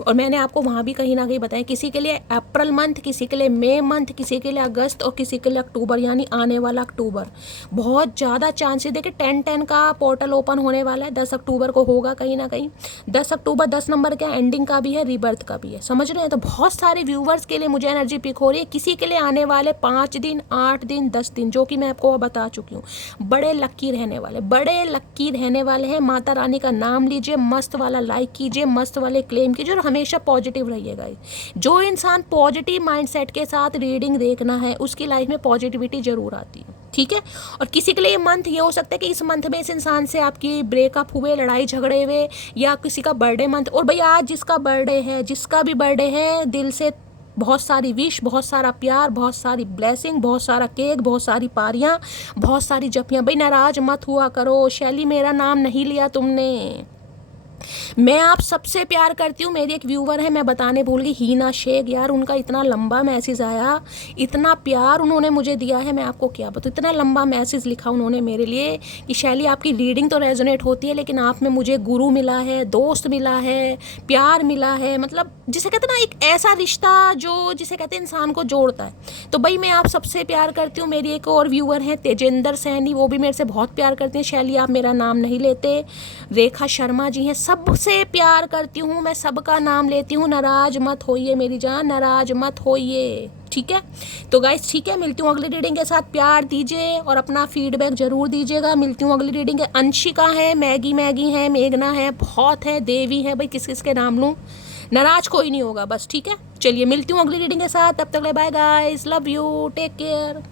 और मैंने आपको वहाँ भी कहीं ना कहीं बताया, किसी के लिए अप्रैल मंथ, किसी के लिए मई मंथ, किसी के लिए अगस्त, और किसी के लिए अक्टूबर, यानी आने वाला अक्टूबर। बहुत ज़्यादा चांसेस देखिए 10-10 का पोर्टल ओपन होने वाला है, 10 अक्टूबर को होगा कहीं ना कहीं। 10 अक्टूबर 10 नंबर का एंडिंग का भी है, रीबर्थ का भी है, समझ रहे हैं। तो बहुत सारे व्यूवर्स के लिए मुझे एनर्जी पिक हो रही है। किसी के लिए आने वाले 5 दिन, 8 दिन, 10 दिन, जो कि मैं आपको बता चुकी हूँ, बड़े लक्की रहने वाले, बड़े लक्की रहने वाले हैं। माता रानी का नाम लीजिए, मस्त वाला लाइक कीजिए, मस्त वाले क्लेम कीजिए, और हमेशा पॉजिटिव रहिएगा। जो इंसान पॉजिटिव माइंडसेट के साथ रीडिंग देखना है, उसकी लाइफ में पॉजिटिविटी जरूर आती है, ठीक है। और किसी के लिए मंथ ये हो सकता है कि इस मंथ में इस इंसान से आपकी ब्रेकअप हुए, लड़ाई झगड़े हुए, या किसी का बर्थडे मंथ। और भाई आज जिसका बर्थडे है, जिसका भी बर्थडे है, दिल से बहुत सारी विश, बहुत सारा प्यार, बहुत सारी ब्लेसिंग, बहुत सारा केक, बहुत सारी पारियाँ, बहुत सारी जपियाँ। भाई नाराज मत हुआ करो, शैली मेरा नाम नहीं लिया तुमने, मैं आप सबसे प्यार करती हूँ। मेरी एक व्यूवर है, मैं बताने भूल गई, हीना शेख, यार उनका इतना लंबा मैसेज आया, इतना प्यार उन्होंने मुझे दिया है, मैं आपको क्या बताऊँ। इतना लंबा मैसेज लिखा उन्होंने मेरे लिए कि शैली आपकी रीडिंग तो रेजोनेट होती है, लेकिन आप में मुझे गुरु मिला है, दोस्त मिला है, प्यार मिला है, मतलब जिसे कहते हैं ना एक ऐसा रिश्ता जो जिसे कहते हैं इंसान को जोड़ता है। तो भाई मैं आप सबसे प्यार करती हूँ। मेरी एक और व्यूवर है तेजेंद्र सैनी, वो भी मेरे से बहुत प्यार करते हैं। शैली आप मेरा नाम नहीं लेते। रेखा शर्मा जी हैं, सबसे प्यार करती हूँ मैं, सबका नाम लेती हूँ। नाराज मत होइए मेरी जान, नाराज मत होइए, ठीक है। तो गाइस ठीक है, मिलती हूँ अगली रीडिंग के साथ। प्यार दीजिए और अपना फीडबैक जरूर दीजिएगा। मिलती हूँ अगली रीडिंग के। अंशिका है, मैगी है, मेघना है, बहुत है, देवी है, भाई किस किस के नाम लूँ, नाराज कोई नहीं होगा बस, ठीक है। चलिए मिलती हूँ अगली रीडिंग के साथ, तब तक bye guys, love you, take care.